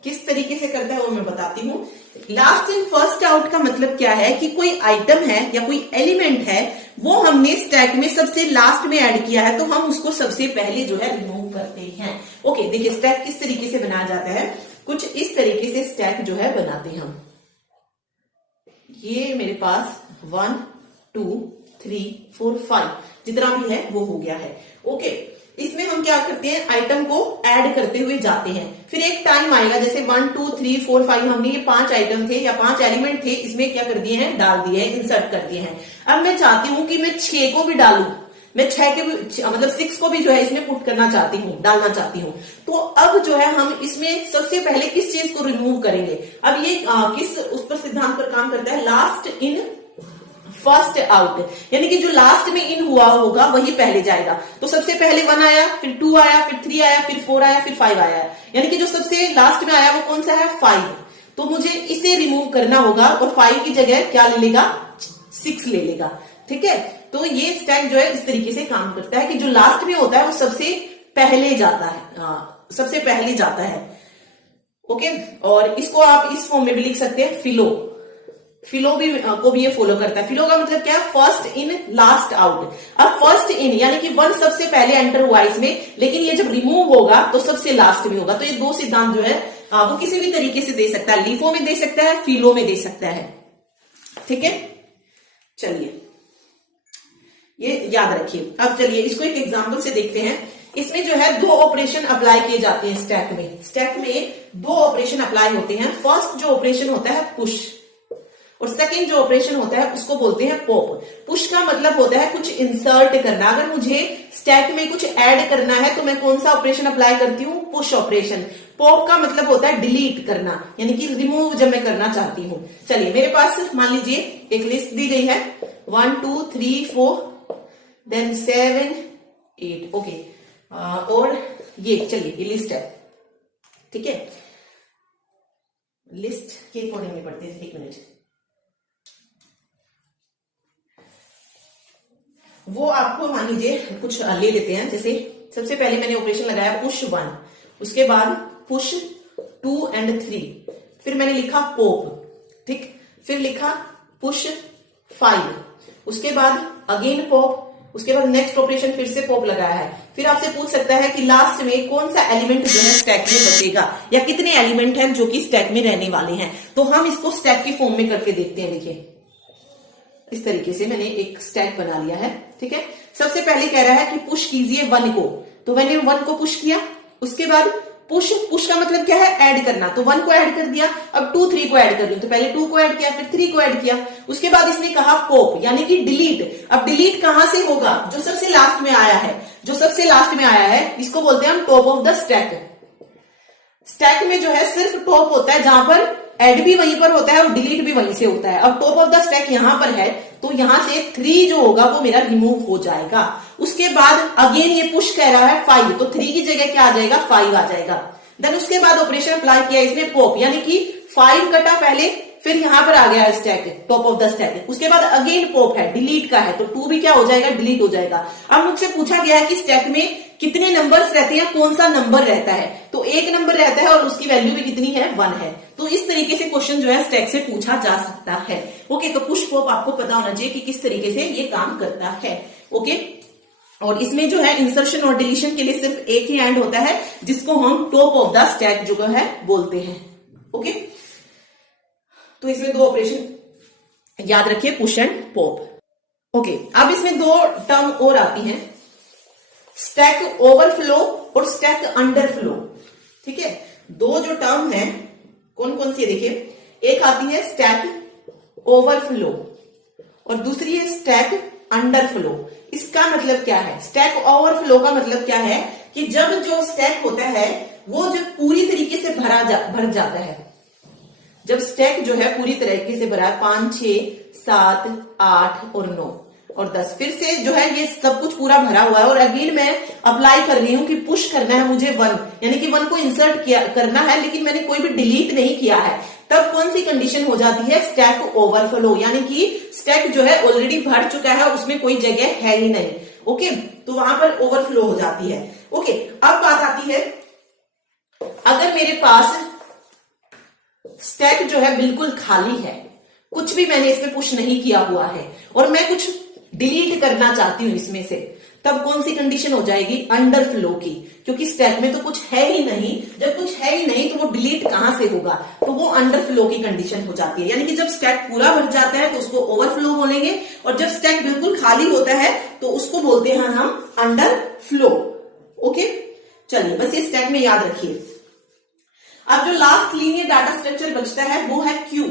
किस तरीके से करता है वो मैं बताती हूँ। लास्ट इन फर्स्ट आउट का मतलब क्या है कि कोई आइटम है या कोई एलिमेंट है वो हमने स्टैक में सबसे लास्ट में ऐड किया है, तो हम उसको सबसे पहले जो है रिमूव करते हैं। ओके, देखिए स्टैक किस तरीके से बनाया जाता है, कुछ इस तरीके से स्टैक जो है बनाते हैं हम। ये मेरे पास 1 2 3 4 5 जितना भी है वो हो गया है। ओके, इसमें हम क्या करते हैं, आइटम को ऐड करते हुए जाते हैं। फिर एक टाइम आएगा जैसे 1 2 3 4 5 हमने ये 5 आइटम थे या 5 एलिमेंट थे, इसमें क्या कर दिए हैं, डाल दिए हैं, इंसर्ट कर दिए हैं। अब मैं चाहती हूं कि मैं 6 को भी डालूं, मैं 6 के भी मतलब 6 को भी जो है इसमें पुट करना चाहती हूँ, डालना चाहती हूँ। तो अब जो है हम इसमें सबसे पहले किस चीज को रिमूव करेंगे। अब ये किस उस पर सिद्धांत पर काम करता है, लास्ट इन फर्स्ट आउट, यानी कि जो लास्ट में इन हुआ होगा वही पहले जाएगा। तो सबसे पहले 1 आया, फिर 2 आया, फिर 3 आया, फिर 4 आया, फिर 5 आया, यानी कि जो सबसे लास्ट में आया वो कौन सा है, 5। तो मुझे इसे रिमूव करना होगा और 5 की जगह क्या ले लेगा, 6 ले लेगा। ठीक है, तो ये स्टैक जो है इस तरीके से काम करता है कि जो लास्ट में होता है वो सबसे पहले जाता है, सबसे पहले जाता है। ओके, और इसको आप इस फॉर्म में भी लिख सकते हैं, फिलो को भी ये फॉलो करता है। फिलो का मतलब क्या है, फर्स्ट इन लास्ट आउट। अब फर्स्ट इन यानी कि 1 सबसे पहले एंटर हुआ इसमें, लेकिन ये जब रिमूव होगा तो सबसे लास्ट में होगा। तो ये 2 सिद्धांत जो है वो किसी भी तरीके से दे सकता है, लीफो में दे सकता है, फिलो में दे सकता है। ठीक है, चलिए ये याद रखिए। अब चलिए इसको एक एग्जांपल से देखते हैं। इसमें जो है 2 ऑपरेशन अप्लाई किए जाते हैं स्टैक में। स्टैक में 2 ऑपरेशन अप्लाई होते हैं। फर्स्ट जो ऑपरेशन होता है पुश, और सेकंड जो ऑपरेशन होता है उसको बोलते हैं पॉप। पुश का मतलब होता है कुछ इंसर्ट करना। अगर मुझे स्टैक में कुछ ऐड करना है तो मैं कौन सा ऑपरेशन अप्लाई करती हूँ, पुश ऑपरेशन। पॉप का मतलब होता है डिलीट करना, यानी कि रिमूव जब मैं करना चाहती हूँ। चलिए मेरे पास मान लीजिए एक लिस्ट दी गई है, 1 2 3 4 देन 7 8। ओके, और ये चलिए ये लिस्ट है। ठीक है, लिस्ट के कोने में पढ़ते हैं, 1 मिनट। वो आपको मान लीजिए कुछ ले लेते हैं। जैसे सबसे पहले मैंने ऑपरेशन लगाया पुश 1, उसके बाद पुश 2 and 3, फिर मैंने लिखा पॉप, ठीक, फिर लिखा पुश 5, उसके बाद अगेन पॉप, उसके बाद नेक्स्ट ऑपरेशन फिर से पॉप लगाया है। फिर आपसे पूछ सकता है कि लास्ट में कौन सा एलिमेंट जो है स्टैक में बचेगा, या कितने एलिमेंट हैं जो कि स्टैक में रहने वाले हैं। तो हम इसको स्टैक की फॉर्म में करके देखते हैं। देखिए इस तरीके से मैंने एक स्टैक बना लिया है। ठीक है, सबसे पहले कह रहा है कि पुश कीजिए 1 को, तो मैंने 1 को पुश किया। उसके बाद पुश का मतलब क्या है, ऐड करना, तो 1 को ऐड कर दिया। अब 2 3 को ऐड कर रही हूं, तो पहले 2 को ऐड किया, फिर 3 को ऐड किया। उसके बाद इसने कहा पॉप यानी कि डिलीट। अब डिलीट कहां से होगा, जो सबसे लास्ट में आया है, जो सबसे लास्ट में आया है इसको बोलते हैं हम top of the stack. Stack में जो है सिर्फ टॉप होता है, जहां पर ऐड भी वहीं पर होता है और डिलीट भी वहीं से होता है। अब टॉप ऑफ द स्टैक यहां पर है, तो यहां से 3 जो होगा वो मेरा रिमूव हो जाएगा। उसके बाद अगेन ये पुश कह रहा है 5, तो 3 की जगह क्या आ जाएगा, 5 आ जाएगा। देन उसके बाद ऑपरेशन अप्लाई किया इसने पॉप, यानी कि 5 कटा पहले, फिर यहां पर आ गया stack, top of the stack, उसके बाद अगेन पॉप है, डिलीट का है, तो 2 भी क्या हो जाएगा, डिलीट हो जाएगा। अब मुझसे पूछा गया है कि स्टैक में कितने नंबर्स रहते हैं, कौन सा नंबर रहता है, तो 1 नंबर रहता है और उसकी वैल्यू भी कितनी है, 1 है। तो इस तरीके से क्वेश्चन जो है स्टैक से पूछा जा सकता है। ओके, तो पुश पॉप आपको पता होना चाहिए कि किस तरीके से ये काम करता है। ओके, और इसमें जो है इंसर्शन और डिलीशन के लिए सिर्फ एक ही एंड होता है, जिसको हम टॉप ऑफ द स्टैक जो है बोलते हैं। ओके, तो इसमें 2 ऑपरेशन याद रखिए, पुश एंड पॉप। ओके, अब इसमें 2 टर्म और आती हैं, स्टैक ओवरफ्लो और स्टैक अंडरफ्लो। ठीक है, 2 जो टर्म है कौन कौन सी है देखिए, एक आती है स्टैक ओवरफ्लो और दूसरी है स्टैक अंडरफ्लो। इसका मतलब क्या है, स्टैक ओवरफ्लो का मतलब क्या है कि जब जो स्टैक होता है वो जब पूरी तरीके से भर जाता है, जब स्टैक जो है पूरी तरीके से भरा है, 5, 6, 7, 8 और 9 और 10, फिर से जो है ये सब कुछ पूरा भरा हुआ है और अगेन मैं अप्लाई कर रही हूं कि पुश करना है मुझे 1, यानी कि 1 को इंसर्ट करना है, लेकिन मैंने कोई भी डिलीट नहीं किया है, तब कौन सी कंडीशन हो जाती है, स्टैक ओवरफ्लो, यानी कि स्टैक जो है ऑलरेडी भर चुका है, उसमें कोई जगह है ही नहीं। ओके, तो वहां पर ओवरफ्लो हो जाती है। ओके, अब बात आती है, अगर मेरे पास स्टैक जो है बिल्कुल खाली है, कुछ भी मैंने इसमें पुश नहीं किया हुआ है और मैं कुछ डिलीट करना चाहती हूं इसमें से, तब कौन सी कंडीशन हो जाएगी, अंडरफ्लो की, क्योंकि स्टैक में तो कुछ है ही नहीं। जब कुछ है ही नहीं तो वो डिलीट कहां से होगा, तो वो अंडरफ्लो की कंडीशन हो जाती है। यानी कि जब स्टैक पूरा भर जाता है तो उसको ओवरफ्लो बोलेंगे और जब स्टैक बिल्कुल खाली होता है तो उसको बोलते हैं हम अंडरफ्लो। ओके, चलिए बस ये स्टैक में याद रखिए। अब जो लास्ट लीनियर डाटा स्ट्रक्चर बचता है वो है क्यू,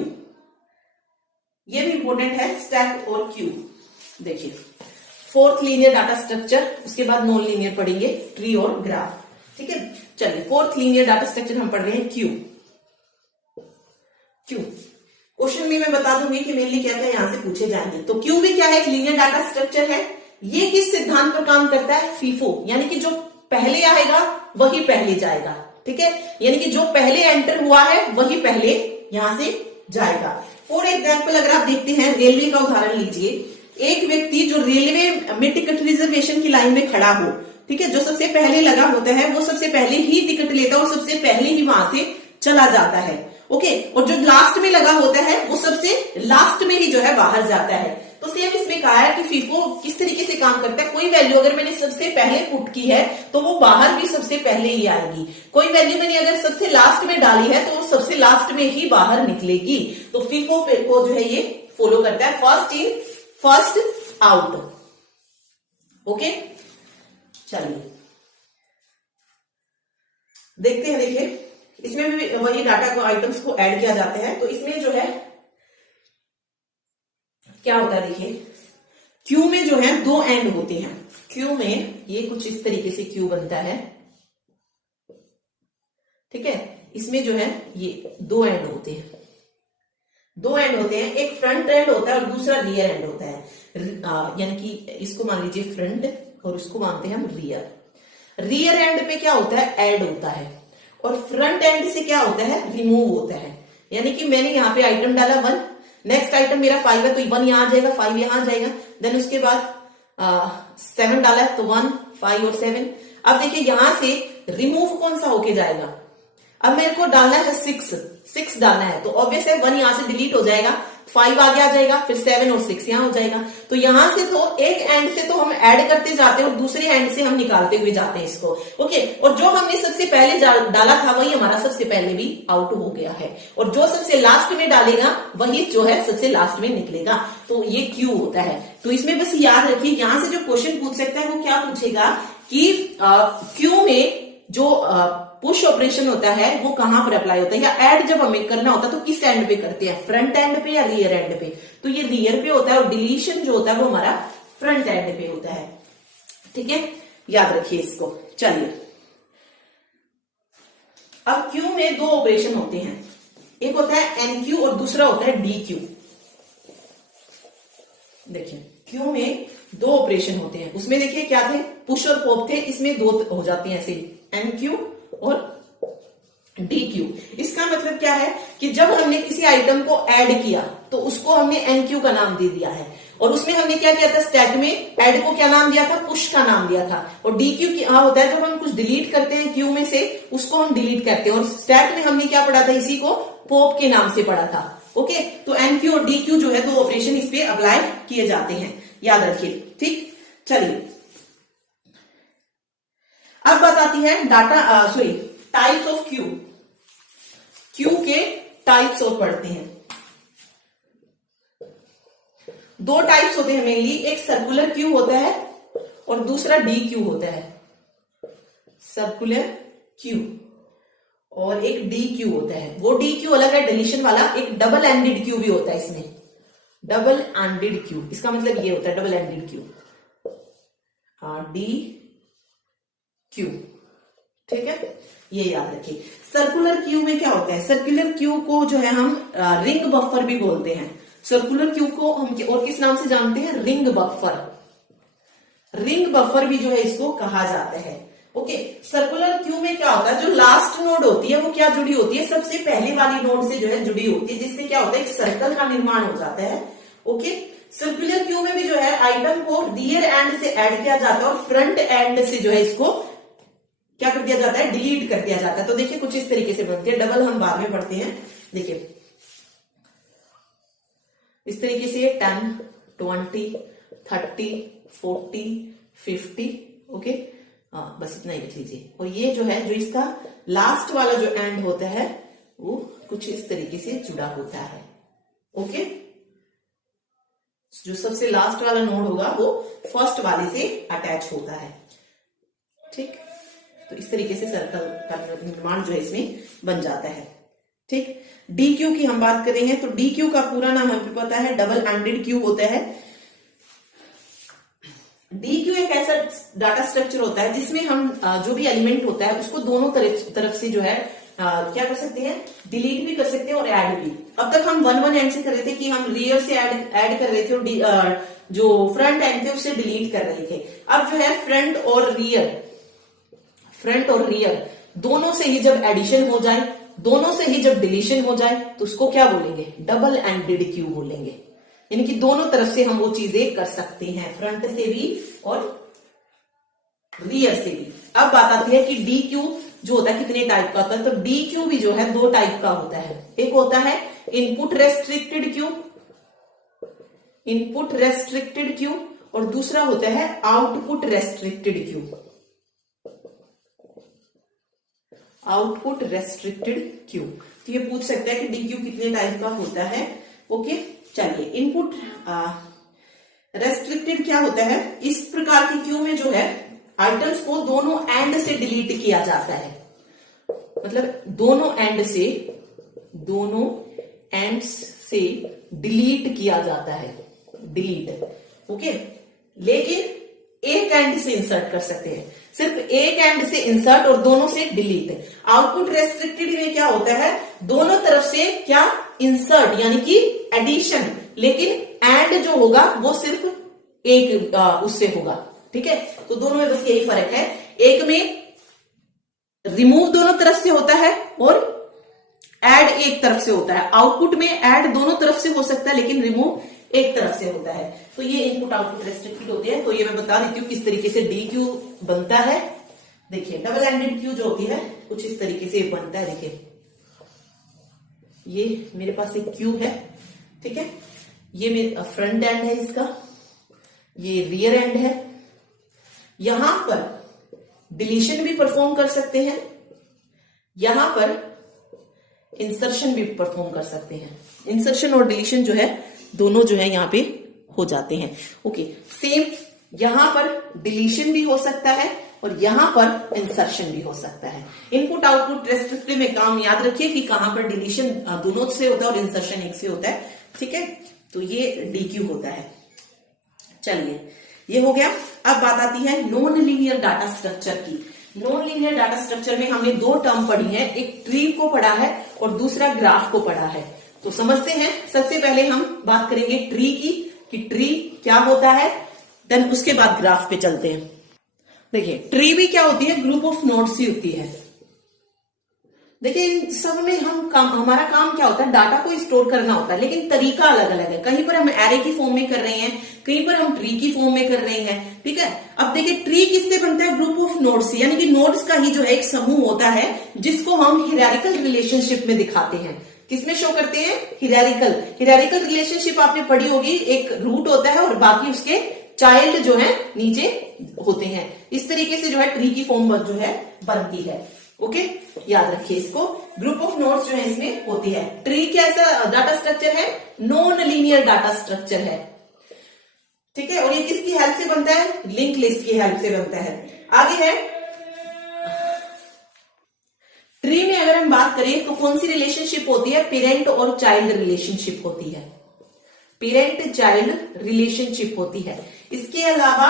ये भी इंपॉर्टेंट है, स्टैक और क्यू। देखिए, 4th लीनियर डाटा स्ट्रक्चर, उसके बाद नॉन लीनियर पढ़ेंगे, ट्री और ग्राफ। ठीक है, चलिए 4th लीनियर डाटा स्ट्रक्चर हम पढ़ रहे हैं क्यू। क्वेश्चन में मैं बता दूंगी कि मेनली क्या क्या यहां से पूछे जाएंगे। तो क्यू भी क्या है, एक लीनियर डाटा स्ट्रक्चर है। ये किस सिद्धांत पर काम करता है, फीफो, यानी कि जो पहले आएगा वही पहले जाएगा। ठीक है, यानी कि जो पहले एंटर हुआ है वही पहले यहां से जाएगा। फॉर एग्जाम्पल अगर आप देखते हैं, रेलवे का उदाहरण लीजिए, एक व्यक्ति जो रेलवे में टिकट रिजर्वेशन की लाइन में खड़ा हो, ठीक है, जो सबसे पहले लगा होता है वो सबसे पहले ही टिकट लेता है और सबसे पहले ही वहां से चला जाता है। ओके, और जो लास्ट में लगा होता है वो सबसे लास्ट में ही जो है बाहर जाता है। तो सेम इसमें कहा है कि फीफो किस तरीके से काम करता है, कोई वैल्यू अगर मैंने सबसे पहले पुट की है तो वो बाहर भी सबसे पहले ही आएगी, कोई वैल्यू मैंने अगर सबसे लास्ट में डाली है तो वो सबसे लास्ट में ही बाहर निकलेगी। तो फीफो को जो है ये फॉलो करता है, first in first out. Okay, चलिए देखते हैं। देखिए, इसमें भी वही डाटा को आइटम्स को ऐड किया जाता है। तो इसमें जो है क्या होता है, देखिए क्यू में जो है 2 एंड होते हैं। क्यू में ये कुछ इस तरीके से क्यू बनता है। ठीक है, इसमें जो है ये 2 एंड होते हैं, 2 एंड होते हैं, एक फ्रंट एंड होता है और दूसरा रियर एंड होता है। यानी कि इसको मान लीजिए फ्रंट और इसको मानते हैं हम रियर। रियर एंड पे क्या होता है, ऐड होता है, और फ्रंट एंड से क्या होता है, रिमूव होता है। यानी कि मैंने यहाँ पे आइटम डाला 1, नेक्स्ट आइटम मेरा 5 है तो 1 यहां आ जाएगा, 5 यहां आ जाएगा, देन उसके बाद 7 डाला है तो 1, 5 और 7। अब देखिए यहां से रिमूव कौन सा होके जाएगा, अब मेरे को डालना है 6 डालना है, तो ऑब्वियस है 1 यहां से डिलीट हो जाएगा, 5 आगे आ जाएगा, फिर 7 और 6 यहां हो जाएगा। तो यहां से तो एक एंड से तो हम ऐड करते जाते हैं और दूसरे एंड से हम निकालते हुए जाते हैं इसको। ओके, और जो हमने सबसे पहले डाला था वही हमारा सबसे पहले भी आउट हो गया है, और जो सबसे लास्ट में डालेगा वही जो है सबसे लास्ट में निकलेगा। तो ये क्यू होता है। तो इसमें बस याद रखिए, यहां से जो क्वेश्चन पूछ सकता है वो क्या पूछेगा कि क्यू में जो पुश ऑपरेशन होता है वो कहां पर अप्लाई होता है, या ऐड जब हमें करना होता है तो किस एंड पे करते हैं, फ्रंट एंड पे या रियर एंड पे। तो ये रियर पे होता है और डिलीशन जो होता है वो हमारा फ्रंट एंड पे होता है। ठीक है, याद रखिए इसको। चलिए, अब क्यू में 2 ऑपरेशन होते हैं, एक होता है एनक्यू और दूसरा होता है डीक्यू। देखिए, क्यू में 2 ऑपरेशन होते हैं, उसमें देखिए क्या थे, पुश और पॉप थे, इसमें 2 हो जाते हैं ऐसे, एनक्यू और डी क्यू। इसका मतलब क्या है कि जब हमने किसी आइटम को ऐड किया तो उसको हमने एन क्यू का नाम दे दिया है, और उसमें हमने क्या किया था, स्टैक में ऐड को क्या नाम दिया था, पुश का नाम दिया था। और डी क्यू क्या होता है, जब हम कुछ डिलीट करते हैं क्यू में से, उसको हम डिलीट करते हैं। और स्टैक में हमने क्या पढ़ा था, इसी को पॉप के नाम से पढ़ा था। ओके, तो एन क्यू और डी क्यू जो है, दो ऑपरेशन इस पे अप्लाई किए जाते हैं, याद रखिए। ठीक, चलिए अब बात आती है टाइप्स ऑफ क्यू। क्यू के टाइप्स और पढ़ते हैं। दो टाइप्स होते हैं मेनली, एक सर्कुलर क्यू होता है और दूसरा डी क्यू होता है। सर्कुलर क्यू और एक डी क्यू होता है। वो डी क्यू अलग है डिलीशन वाला। एक डबल एंडेड क्यू भी होता है इसमें, डबल एंडेड क्यू। इसका मतलब ये होता है double ended queue, D Q. ठीक है, ये याद रखिए। सर्कुलर क्यू में क्या होता है, सर्कुलर क्यू को जो है हम रिंग बफर भी बोलते हैं। सर्कुलर क्यू को हम और किस नाम से जानते हैं, रिंग बफर। रिंग बफर भी जो है इसको कहा जाता है। ओके, सर्कुलर क्यू में क्या होता है, जो लास्ट नोड होती है वो क्या जुड़ी होती है, सबसे पहले वाली नोड से जो है जुड़ी होती है, जिससे क्या होता है, एक सर्कल का निर्माण हो जाता है। ओके, सर्कुलर क्यू में भी जो है आइटम को रियर एंड से ऐड किया जाता है और फ्रंट एंड से जो है इसको क्या कर दिया जाता है, डिलीट कर दिया जाता है। तो देखिए कुछ इस तरीके से बनती है। डबल हम बाद में पढ़ते हैं। देखिए इस तरीके से 10, 20, 30, 40, 50। ओके, बस इतना ही लिख लीजिए। और ये जो है, जो इसका लास्ट वाला जो एंड होता है वो कुछ इस तरीके से जुड़ा होता है। ओके, जो सबसे लास्ट वाला नोड होगा वो फर्स्ट वाले से अटैच होता है। ठीक, तो इस तरीके से सर्कल का निर्माण जो है इसमें बन जाता है। ठीक, डी क्यू की हम बात करेंगे तो डी क्यू का पूरा नाम हमें पता है, डबल एंडेड क्यू होता है। डी क्यू एक ऐसा डाटा स्ट्रक्चर होता है जिसमें हम जो भी एलिमेंट होता है उसको दोनों तरफ से जो है क्या कर सकते हैं, डिलीट भी कर सकते हैं और ऐड भी। अब तक हम वन एंड से कर रहे थे कि हम रियर से ऐड कर रहे थे और जो फ्रंट एंड थे उससे डिलीट कर रहे थे। अब जो है फ्रंट और रियर दोनों से ही जब एडिशन हो जाए, दोनों से ही जब डिलीशन हो जाए तो उसको क्या बोलेंगे, डबल एंडेड क्यू बोलेंगे। यानी कि दोनों तरफ से हम वो चीजें कर सकते हैं, फ्रंट से भी और रियर से भी। अब बात आती है कि डी क्यू जो होता है कितने टाइप का होता है। तो डी क्यू भी जो है दो टाइप का होता है। एक होता है input restricted Q, input restricted Q, और दूसरा होता है output restricted Q, output restricted Q. तो ये पूछ सकता है कि डी क्यू कितने टाइप का होता है। ओके, चलिए इनपुट रेस्ट्रिक्टेड क्या होता है, इस प्रकार की क्यू में जो है आइटम्स को दोनों एंड से डिलीट किया जाता है। मतलब दोनों एंड्स से डिलीट किया जाता है, डिलीट। ओके, लेकिन एक एंड से इंसर्ट कर सकते हैं, सिर्फ एक एंड से इंसर्ट और दोनों से डिलीट। आउटपुट रेस्ट्रिक्टेड में क्या होता है, दोनों तरफ से क्या इंसर्ट यानी कि एडिशन, लेकिन एंड जो होगा वो सिर्फ एक उससे होगा। ठीक है, तो दोनों में बस यही फर्क है। एक में रिमूव दोनों तरफ से होता है और ऐड एक तरफ से होता है। आउटपुट में ऐड दोनों तरफ से हो सकता है लेकिन रिमूव एक तरफ से होता है। तो ये इनपुट आउटपुट रेस्ट्रिक्टेड होते हैं। तो ये मैं बता देती हूँ किस तरीके से डी क्यू बनता है। देखिए डबल एंडेड क्यू जो होती है कुछ इस तरीके से बनता है। देखिए ये मेरे पास एक क्यू है, ठीक है, ये मेरा फ्रंट एंड है, इसका ये रियर एंड है। यहां पर डिलीशन भी परफॉर्म कर सकते हैं, यहां पर इंसर्शन भी परफॉर्म कर सकते हैं। इंसर्शन और डिलीशन जो है दोनों जो है यहां पे हो जाते हैं। ओके, सेम यहां पर डिलीशन भी हो सकता है और यहां पर इंसर्शन भी हो सकता है। इनपुट आउटपुट रेस्ट्रिक्टिव में काम याद रखिए कि कहां पर डिलीशन दोनों से होता है और इंसर्शन एक से होता है। ठीक है, तो ये डीक्यू होता है। चलिए ये हो गया। अब बात आती है नॉन लीनियर डाटा स्ट्रक्चर की। नॉन लीनियर डाटा स्ट्रक्चर में हमने दो टर्म पढ़ी है, एक ट्री को पढ़ा है और दूसरा ग्राफ को पढ़ा है। तो समझते हैं, सबसे पहले हम बात करेंगे ट्री की कि ट्री क्या होता है, देन उसके बाद ग्राफ पे चलते हैं। देखिए ट्री भी क्या होती है, ग्रुप ऑफ नोड्स ही होती है। देखिए इन सब में हमारा काम क्या होता है, डाटा को स्टोर करना होता है, लेकिन तरीका अलग अलग है। कहीं पर हम एरे की फॉर्म में कर रहे हैं, कहीं पर हम ट्री की फॉर्म में कर रहे हैं, ठीक है। अब देखिए ट्री किससे बनता है, ग्रुप ऑफ नोड्स से, यानी कि नोड्स का ही जो है एक समूह होता है जिसको हम हिरारिकल रिलेशनशिप में दिखाते हैं। किसमें शो करते हैं, हिरारिकल रिलेशनशिप आपने पढ़ी होगी, एक रूट होता है और बाकी उसके चाइल्ड जो है नीचे होते हैं। इस तरीके से जो है ट्री की फॉर्म जो है बनती है। ओके, याद रखिए इसको, ग्रुप ऑफ नोड्स जो है इसमें होती है। ट्री कैसा डाटा स्ट्रक्चर है, नॉन लीनियर डाटा स्ट्रक्चर है, ठीक है। और ये किसकी हेल्प से बनता है, लिंक लिस्ट की हेल्प से बनता है। आगे है ट्री में अगर हम बात करें तो कौन सी रिलेशनशिप होती है, पेरेंट और चाइल्ड रिलेशनशिप होती है, पेरेंट चाइल्ड रिलेशनशिप होती है। इसके अलावा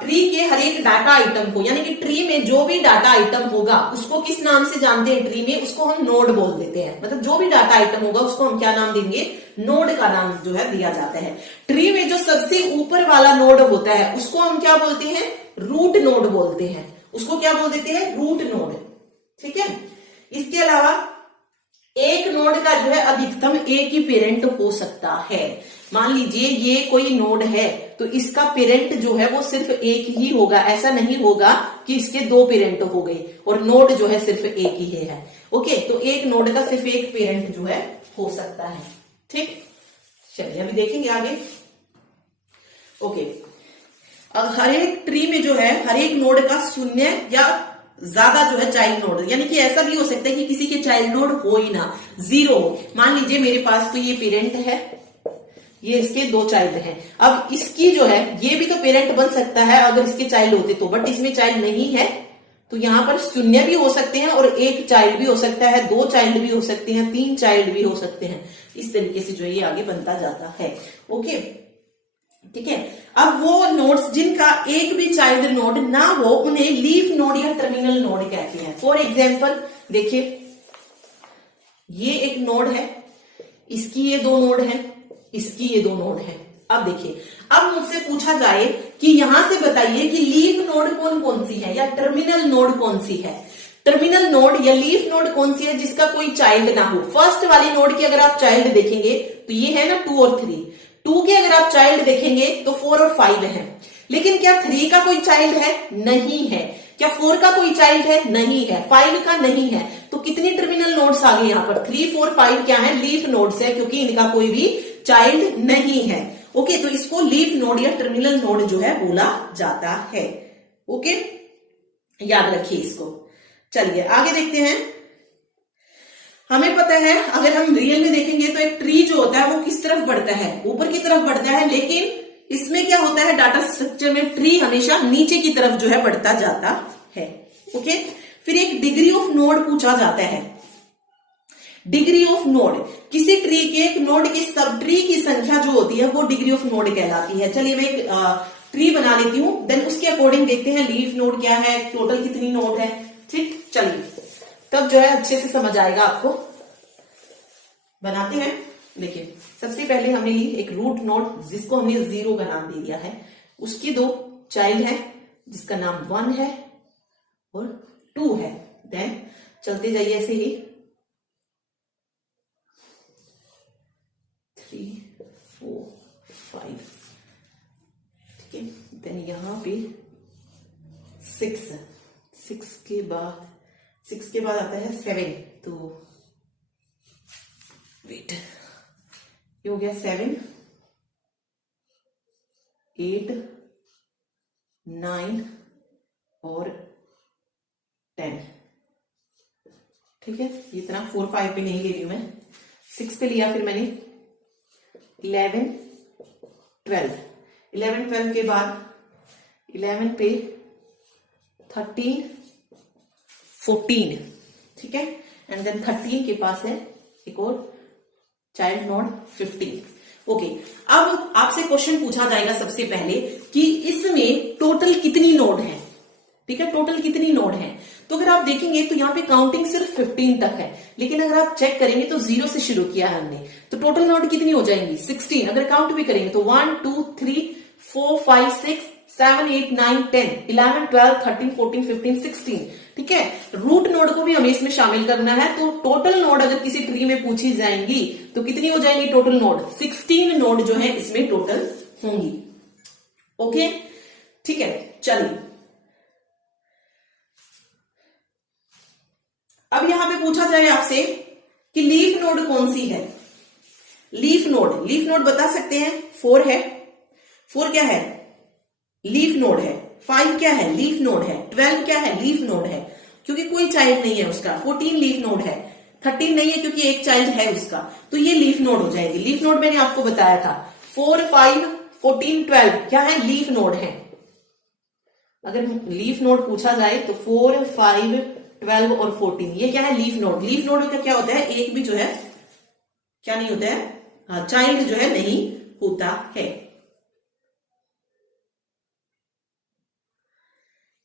ट्री के हर एक डाटा आइटम को, यानी कि ट्री में जो भी डाटा आइटम होगा उसको किस नाम से जानते हैं, ट्री में उसको हम नोड बोल देते हैं। मतलब जो भी डाटा आइटम होगा उसको हम क्या नाम देंगे, नोड का नाम जो है दिया जाता है। ट्री में जो सबसे ऊपर वाला नोड होता है उसको हम क्या बोलते हैं, रूट नोड बोलते हैं। उसको क्या बोल देते हैं, रूट नोड, ठीक है। इसके अलावा एक नोड का जो है अधिकतम एक ही पेरेंट हो सकता है। मान लीजिए ये कोई नोड है तो इसका पेरेंट जो है वो सिर्फ एक ही होगा, ऐसा नहीं होगा कि इसके दो पेरेंट हो गए और नोड जो है सिर्फ एक ही है। ओके, तो एक नोड का सिर्फ एक पेरेंट जो है हो सकता है, ठीक। चलिए अभी देखेंगे आगे। ओके, अब हर एक ट्री में जो है हर एक नोड का शून्य या ज्यादा जो है चाइल्ड नोड, यानी कि ऐसा भी हो सकता है कि किसी के चाइल्ड नोड हो ही ना, जीरो। मान लीजिए मेरे पास तो ये पेरेंट है, ये इसके दो चाइल्ड हैं। अब इसकी जो है ये भी तो पेरेंट बन सकता है अगर इसके चाइल्ड होते तो, बट इसमें चाइल्ड नहीं है तो यहां पर शून्य भी हो सकते हैं और एक चाइल्ड भी हो सकता है, दो चाइल्ड भी हो सकते हैं, तीन चाइल्ड भी हो सकते हैं। इस तरीके से जो है ये आगे बनता जाता है। ओके, ठीक है। अब वो नोड्स जिनका एक भी चाइल्ड नोड ना हो उन्हें लीफ नोड या टर्मिनल नोड कहते हैं। फॉर एग्जाम्पल देखिए ये एक नोड है, इसकी ये दो नोड है, इसकी ये दो नोड है। अब देखिए, अब मुझसे पूछा जाए कि यहां से बताइए कि लीफ नोड कौन कौन सी है या टर्मिनल नोड कौन सी है। टर्मिनल नोड या लीफ नोड कौन सी है जिसका कोई चाइल्ड ना हो। फर्स्ट वाली नोड की अगर आप चाइल्ड देखेंगे तो ये है ना 2 और 3, 2 के अगर आप चाइल्ड देखेंगे तो 4 और 5 है। लेकिन क्या 3 का कोई चाइल्ड है, नहीं है। क्या 4 का कोई चाइल्ड है, नहीं है। 5 का नहीं है। तो कितनी टर्मिनल नोड्स आ गए यहाँ पर, 3, 4, 5 क्या है, लीफ नोड्स है, क्योंकि इनका कोई भी चाइल्ड नहीं है। ओके, तो इसको लीफ नोड या टर्मिनल नोड जो है बोला जाता है। ओके, याद रखिए इसको। चलिए आगे देखते हैं। हमें पता है अगर हम रियल में देखेंगे तो एक ट्री जो होता है वो किस तरफ बढ़ता है, ऊपर की तरफ बढ़ता है। लेकिन इसमें क्या होता है, डाटा स्ट्रक्चर में ट्री हमेशा नीचे की तरफ जो है बढ़ता जाता है। ओके, फिर एक डिग्री ऑफ नोड पूछा जाता है। डिग्री ऑफ नोड, किसी ट्री के एक नोड के सब ट्री की संख्या जो होती है वो डिग्री ऑफ नोड कहलाती है। चलिए मैं एक ट्री बना लेती हूं, देन उसके अकॉर्डिंग देखते हैं लीफ नोड क्या है, टोटल कितनी नोड है। ठीक, चलिए तब जो है अच्छे से समझ आएगा आपको। बनाते हैं। देखिए सबसे पहले हमने ली एक रूट नोड जिसको हमने 0 का नाम दे दिया है। उसके दो चाइल्ड है जिसका नाम 1 है और 2 है। देन चलते जाइए ऐसे ही 3, 4, 5, ठीक है। देन यहां पे 6 के बाद आता है 7। तो वेट, ये हो गया 7, 8, 9 और 10। ठीक है, इतना 4, 5 पे नहीं ले रही हूं मैं, 6 पे लिया। फिर मैंने 11, 12 के बाद 11 पे 13, 14, ठीक है। एंड देन 13 के पास है एक और चाइल्ड नोड 15। ओके, अब आपसे क्वेश्चन पूछा जाएगा सबसे पहले कि इसमें टोटल कितनी नोड है। ठीक है, टोटल कितनी नोड है। तो अगर आप देखेंगे तो यहाँ पे काउंटिंग सिर्फ 15 तक है, लेकिन अगर आप चेक करेंगे तो 0 से शुरू किया है हमने, तो टोटल नोड कितनी हो जाएंगी 16। अगर काउंट भी करेंगे तो 1, 2, 3, 4, 5, 6, 7, 8, 9, 10, 11, 12, 13, 14, 15, 16। ठीक है, रूट नोड को भी हमें इसमें शामिल करना है। तो टोटल नोड अगर किसी ट्री में पूछी जाएंगी तो कितनी हो जाएंगी टोटल नोड? 16 नोड जो है इसमें टोटल होंगी। ओके, ठीक है, चलिए अब यहां पे पूछा जाए आपसे कि लीफ नोड कौन सी है। लीफ नोड बता सकते हैं? 4 है। 4 क्या है? लीफ नोड है। 5 क्या है? लीफ नोड है। 12 क्या है? लीफ नोड है, क्योंकि कोई चाइल्ड नहीं है उसका। 14 लीफ नोड है। 13 नहीं है क्योंकि एक चाइल्ड है उसका, तो ये लीफ नोड हो जाएगी। लीफ नोड मैंने आपको बताया था 4, 5, 14, 12 क्या है? लीफ नोड है। अगर लीफ नोड पूछा जाए तो 4, 5, 12 और 14 ये क्या है? Leaf node. लीफ नोड का क्या होता है? एक भी जो है क्या नहीं होता है? हाँ, चाइल्ड जो है नहीं होता है।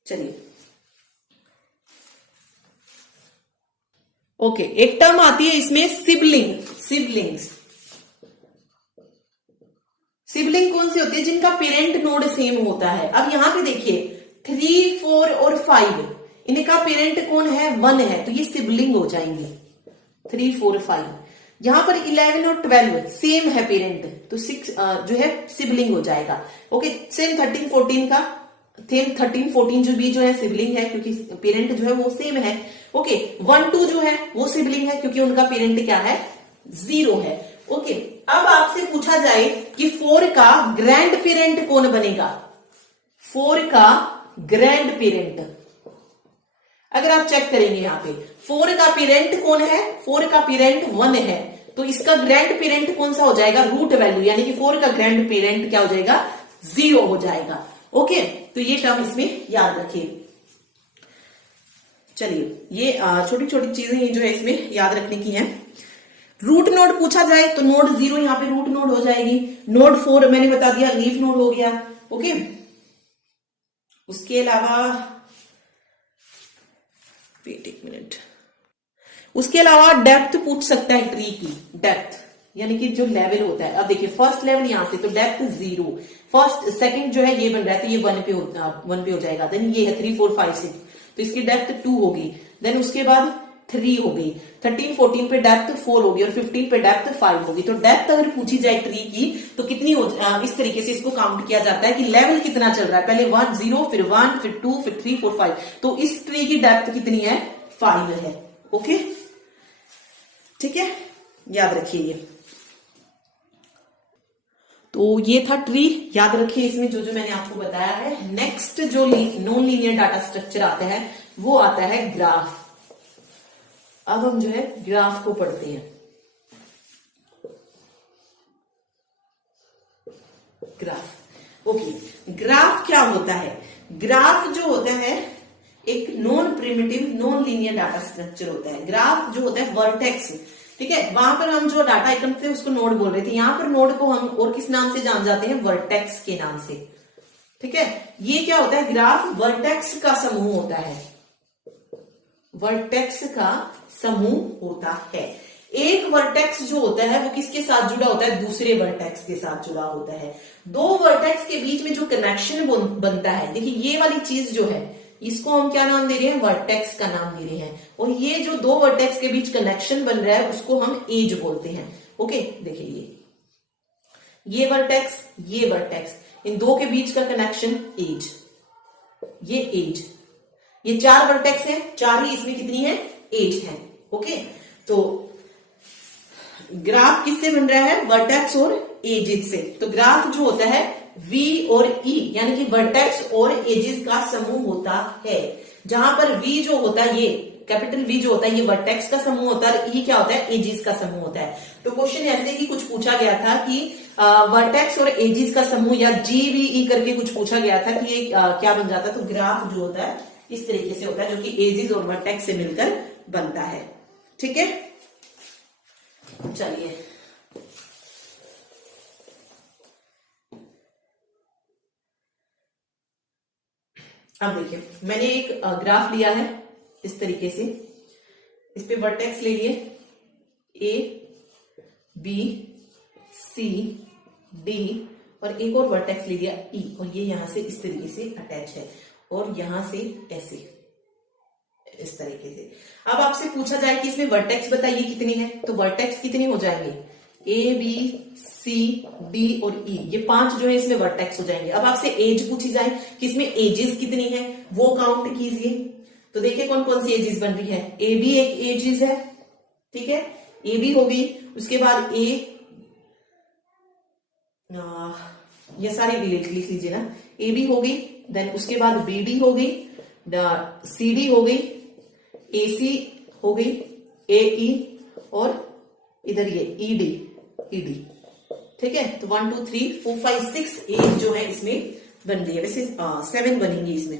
चलिए ओके, एक टर्म आती है इसमें सिबलिंग्स। सिबलिंग कौन सी होती है? जिनका पेरेंट नोड सेम होता है। अब यहां पे देखिए 3, 4 और 5 इनका पेरेंट कौन है? 1 है, तो ये सिबलिंग हो जाएंगे 3, 4, 5। यहां पर 11 और 12 सेम है पेरेंट, तो 6 जो है सिबलिंग हो जाएगा। ओके, सेम 13, 14 का 13, 14 जो है सिबलिंग है, क्योंकि पेरेंट जो है वो सेम है। ओके, 1, 2 जो है वो सिबलिंग है, क्योंकि उनका पेरेंट क्या है? 0 है। ओके, अब आपसे पूछा जाए कि 4 का ग्रैंड पेरेंट कौन बनेगा? 4 का ग्रैंड पेरेंट अगर आप चेक करेंगे यहां पे 4 का पेरेंट कौन है? 4 का पेरेंट 1 है, तो इसका ग्रैंड पेरेंट कौन सा हो जाएगा? रूट वैल्यू, यानी कि 4 का ग्रैंड पेरेंट क्या हो जाएगा? 0 हो जाएगा। ओके, तो ये टर्म इसमें याद रखिए। चलिए, ये छोटी छोटी चीजें जो है इसमें याद रखने की हैं। रूट नोड पूछा जाए तो नोड 0 यहां पे रूट नोड हो जाएगी। नोड 4 मैंने बता दिया लीफ नोड हो गया। ओके, उसके अलावा वेट एक मिनट, उसके अलावा डेप्थ पूछ सकता है ट्री की। डेप्थ यानी कि जो लेवल होता है। अब देखिए फर्स्ट लेवल यहां से, तो डेप्थ 0, फर्स्ट सेकंड जो है ये बन रहा है, तो ये 1 पे हो जाएगा। देन ये है 3, 4, 5, 6, तो इसकी डेप्थ 2 होगी। देन उसके बाद 3 होगी। 13, 14 पे डेप्थ 4 होगी और 15 पे डेप्थ 5 होगी। तो डेप्थ अगर पूछी जाए ट्री की तो कितनी हो, इस तरीके से इसको काउंट किया जाता है कि लेवल कितना चल रहा है। पहले 1, 0, फिर 1, फिर 2, फिर 3, 4, 5। तो इस ट्री की डेप्थ कितनी है? 5 है। ओके, ठीक है, याद रखिए ये। तो ये था ट्री, याद रखिए इसमें जो जो मैंने आपको बताया है। नेक्स्ट जो नॉन लीनियर डाटा स्ट्रक्चर आता है वो आता है ग्राफ। अब हम जो है ग्राफ को पढ़ते हैं। ग्राफ, ओके, ग्राफ क्या होता है? ग्राफ जो होता है एक non primitive non linear data structure होता है। ग्राफ जो होता है वर्टेक्स, ठीक है, वहां पर हम जो डाटा आइटम थे उसको नोड बोल रहे थे, यहां पर नोड को हम और किस नाम से जान जाते हैं? वर्टेक्स के नाम से। ठीक है, ये क्या होता है? ग्राफ वर्टेक्स का समूह होता है। वर्टेक्स का समूह होता है। एक वर्टेक्स जो होता है वो किसके साथ जुड़ा होता है? दूसरे वर्टेक्स के साथ जुड़ा होता है। दो वर्टेक्स के बीच में जो कनेक्शन बनता है, देखिए ये वाली चीज जो है इसको हम क्या नाम दे रहे हैं? वर्टेक्स का नाम दे रहे हैं। और ये जो दो वर्टेक्स के बीच कनेक्शन बन रहा है उसको हम एज बोलते हैं। ओके, देखिए ये वर्टेक्स, ये वर्टेक्स, इन दो के बीच का कनेक्शन एज, ये एज, ये चार वर्टेक्स हैं, चार ही इसमें कितनी है? एज है। ओके, तो ग्राफ किससे बन रहा है? वर्टेक्स और एजेस से। तो ग्राफ जो होता है V और E यानी कि वर्टेक्स और एजेस का समूह होता है। जहां पर V जो होता है, ये कैपिटल V जो होता है ये वर्टेक्स का समूह होता है, और E क्या होता है? एजेस का समूह होता है। तो क्वेश्चन ऐसे ही कुछ पूछा गया था कि वर्टेक्स और एजेस का समूह या GVE करके कुछ पूछा गया था कि ये क्या बन जाता है? तो ग्राफ जो होता है इस तरीके से होता है, जो कि एजेस और वर्टेक्स से मिलकर बनता है। ठीक है, चलिए अब देखिए, मैंने एक ग्राफ लिया है इस तरीके से, इस पे वर्टेक्स ले लिए A, B, C, D और एक और वर्टेक्स ले लिया E, और ये यहां से इस तरीके से अटैच है और यहां से ऐसे इस तरीके से। अब आपसे पूछा जाए कि इसमें वर्टेक्स बताइए कितनी है, तो वर्टेक्स कितनी हो जाएंगे, ए बी सी डी और ई, ये 5 जो है इसमें वर्टेक्स हो जाएंगे। अब आपसे एज पूछी जाए कि इसमें एजेस कितनी है, वो काउंट कीजिए। तो देखिए कौन कौन सी एजेस बन रही है, ए बी एक एजेस है, ठीक है, ए बी होगी, उसके बाद ये सारी लिख लीजिए ना, ए बी होगी, देन उसके बाद बी डी होगी, सी डी हो गई, ए सी हो गई, ए ई और इधर ये ई डी, ठीक है। तो 1 2 3 4 5 6 एज जो है इसमें बन रही है, वैसे 7 बनेंगी इसमें,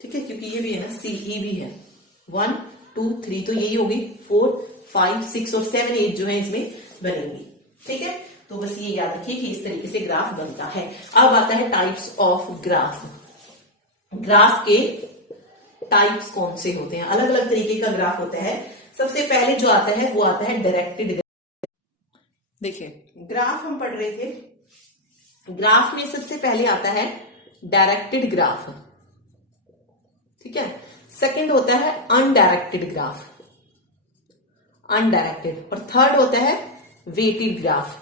ठीक है, क्योंकि ये भी है ना, सी ई भी है। 1 2 3 तो यही होगी, 4 5 6 और 7 एज जो है इसमें बनेंगी, ठीक है। तो बस ये याद रखिए कि इस तरीके से ग्राफ बनता है। अब आता है टाइप्स ऑफ ग्राफ। ग्राफ के टाइप्स कौन से होते हैं, अलग अलग तरीके का ग्राफ होता है। सबसे पहले जो आता है वो आता है डायरेक्टेड। देखिए ग्राफ हम पढ़ रहे थे, ग्राफ में सबसे पहले आता है डायरेक्टेड ग्राफ, ठीक है। सेकंड होता है अनडायरेक्टेड ग्राफ, अनडायरेक्टेड, और थर्ड होता है वेटेड ग्राफ,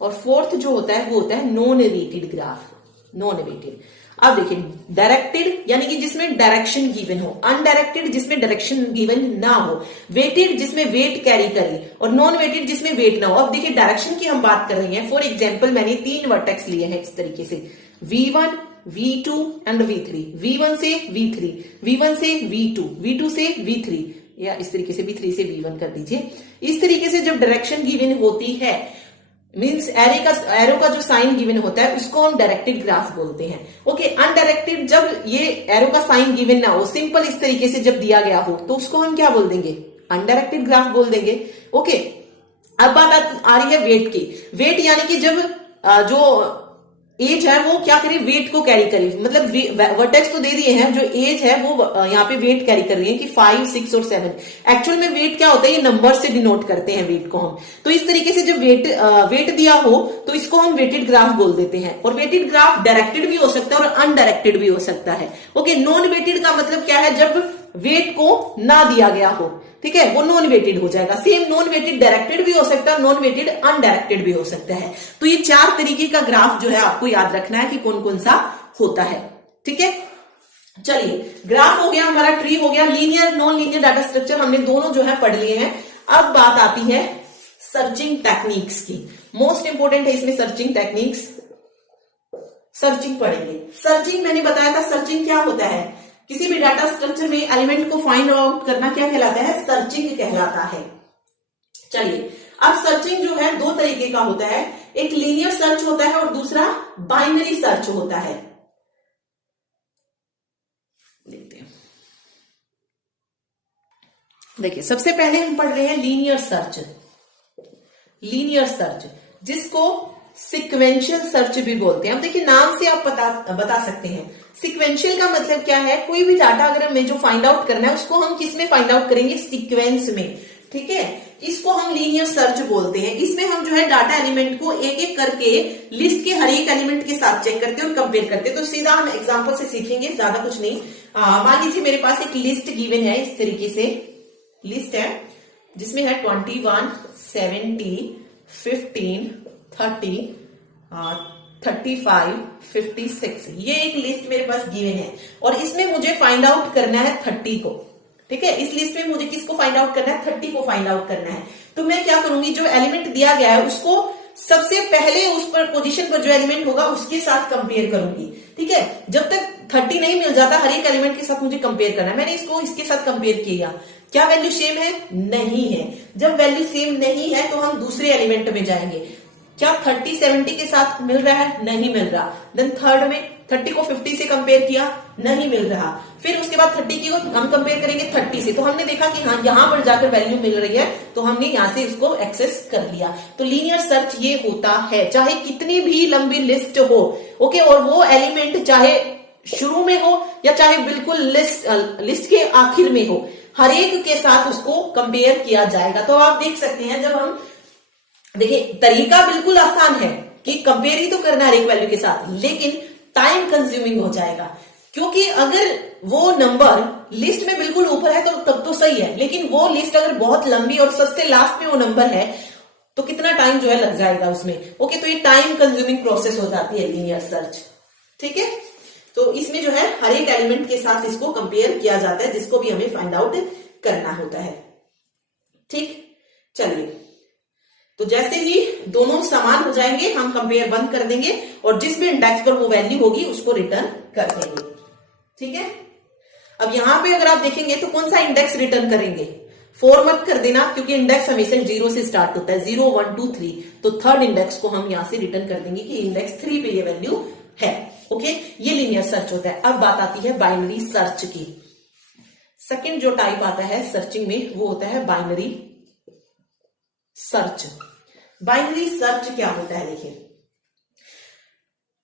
और फोर्थ जो होता है वो होता है non weighted graph, non weighted. अब देखिए डायरेक्टेड यानी कि जिसमें डायरेक्शन गिवन हो, अनडायरेक्टेड जिसमें डायरेक्शन गिवन ना हो, वेटेड जिसमें वेट कैरी करे, और नॉन वेटेड जिसमें वेट ना हो। अब देखिए डायरेक्शन की हम बात कर रहे हैं, फॉर एग्जांपल मैंने 3 वर्टेक्स लिए हैं इस तरीके से, V1 V2 and V3, V1 से V3, V1 से V2, V2 से V3, या इस तरीके से V3 से V1 कर दीजिए। इस तरीके से जब डायरेक्शन गिवन होती है, मीन्स एरो का जो साइन गिवन होता है उसको हम डायरेक्टेड ग्राफ बोलते हैं। ओके, अनडायरेक्टेड जब ये एरो का साइन गिवन ना हो, सिंपल इस तरीके से जब दिया गया हो, तो उसको हम क्या बोल देंगे, अनडायरेक्टेड ग्राफ बोल देंगे। ओके, अब बात आ रही है वेट की। वेट यानी कि जब जो एज है वो क्या करे, वेट को कैरी करे, मतलब वर्टेक्स तो दे दिए हैं, जो एज है वो यहाँ पे वेट कैरी कर रही है कि 5 6 और 7। एक्चुअल में वेट क्या होता है, ये नंबर से डिनोट करते हैं वेट को हम। तो इस तरीके से जब वेट दिया हो तो इसको हम वेटेड ग्राफ बोल देते हैं। और वेटेड ग्राफ डायरेक्टेड भी हो सकता है और अनडायरेक्टेड भी हो सकता है। ओके, नॉन वेटेड का मतलब क्या है, जब वेट को ना दिया गया हो, ठीक है, वो नॉन वेटेड हो जाएगा। सेम नॉन वेटेड डायरेक्टेड भी हो सकता है, नॉन वेटेड अनडायरेक्टेड भी हो सकता है। तो ये 4 तरीके का ग्राफ जो है आपको याद रखना है कि कौन कौन सा होता है, ठीक है। चलिए, ग्राफ हो गया हमारा, ट्री हो गया, linear non linear data structure हमने दोनों जो है पढ़ लिए हैं। अब बात आती है सर्चिंग टेक्निक्स की। मोस्ट इंपोर्टेंट है इसमें सर्चिंग टेक्निक्स। सर्चिंग पढ़ेंगे। सर्चिंग मैंने बताया था, सर्चिंग क्या होता है, किसी भी डाटा स्ट्रक्चर में एलिमेंट को फाइंड आउट करना क्या कहलाता है, सर्चिंग कहलाता है। चलिए, अब सर्चिंग जो है 2 तरीके का होता है, एक लीनियर सर्च होता है और दूसरा बाइनरी सर्च होता है। देखते हैं, देखिए सबसे पहले हम पढ़ रहे हैं लीनियर सर्च। लीनियर सर्च जिसको सिक्वेंशियल सर्च भी बोलते हैं। अब देखिए नाम से आप बता सकते हैं। सिक्वेंशियल का मतलब क्या है, कोई भी डाटा अगर हमें जो फाइंड आउट करना है उसको हम किस में फाइंड आउट करेंगे, सीक्वेंस में, ठीक है। इसको हम लीनियर सर्च बोलते हैं। इसमें हम जो है डाटा एलिमेंट को एक एक करके लिस्ट के हर एक एलिमेंट के साथ चेक करते हैं और कंपेयर करते हैं। तो सीधा हम एग्जांपल से सीखेंगे, ज्यादा कुछ नहीं। मान लीजिए मेरे पास एक लिस्ट गिवन है, इस तरीके से लिस्ट है जिसमें है 21 70 15 30 35 56। ये एक लिस्ट मेरे पास गिवन है और इसमें मुझे फाइंड आउट करना है 30 को, ठीक है। इस लिस्ट में मुझे किसको फाइंड आउट करना है, 30 को फाइंड आउट करना है। तो मैं क्या करूंगी, जो एलिमेंट दिया गया है उसको सबसे पहले उस पर पोजीशन पर जो एलिमेंट होगा उसके साथ कंपेयर करूंगी, ठीक है। जब तक 30 नहीं मिल जाता, हर एक एलिमेंट के साथ मुझे कंपेयर करना है। मैंने इसको इसके साथ कंपेयर किया, क्या वैल्यू सेम है, नहीं है। जब वैल्यू सेम नहीं है तो हम दूसरे एलिमेंट में जाएंगे। क्या 30 70 के साथ मिल रहा है, नहीं मिल रहा। देन थर्ड में 30 को 50 से कंपेयर किया, नहीं मिल रहा। फिर उसके बाद 30 की हम कंपेयर करेंगे 30 से, तो हमने देखा कि हाँ यहां पर जाकर वैल्यू मिल रही है, तो हमने यहां से इसको एक्सेस कर लिया। तो लीनियर सर्च ये होता है, चाहे कितनी भी लंबी लिस्ट हो, ओके, और वो एलिमेंट चाहे शुरू में हो या चाहे बिल्कुल लिस्ट के आखिर में हो, हर एक के साथ उसको कंपेयर किया जाएगा। तो आप देख सकते हैं, जब हम देखिए तरीका बिल्कुल आसान है कि कंपेयर ही तो करना है हर एक वैल्यू के साथ, लेकिन टाइम कंज्यूमिंग हो जाएगा। क्योंकि अगर वो नंबर लिस्ट में बिल्कुल ऊपर है तो तब तो सही है, लेकिन वो लिस्ट अगर बहुत लंबी और सबसे लास्ट में वो नंबर है तो कितना टाइम जो है लग जाएगा उसमें। ओके, तो ये टाइम कंज्यूमिंग प्रोसेस हो जाती है लीनियर सर्च। ठीक है, तो इसमें जो है हर एक एलिमेंट के साथ इसको कंपेयर किया जाता है, जिसको भी हमें फाइंड आउट करना होता है। ठीक, चलिए, तो जैसे ही दोनों समान हो जाएंगे हम कंपेयर बंद कर देंगे और जिस भी इंडेक्स पर वो वैल्यू होगी उसको रिटर्न कर देंगे। ठीक है, अब यहां पे अगर आप देखेंगे तो कौन सा इंडेक्स रिटर्न करेंगे, 4 मत कर देना, क्योंकि इंडेक्स हमेशा 0 से स्टार्ट होता है, 0 1 2 3, तो थर्ड इंडेक्स को हम यहां से रिटर्न कर देंगे कि इंडेक्स 3 पे ये वैल्यू है। ओके, ये लीनियर सर्च होता है। अब बात आती है बाइनरी सर्च की। सेकंड जो टाइप आता है सर्चिंग में वो होता है बाइनरी सर्च। बाइनरी सर्च क्या होता है, देखिए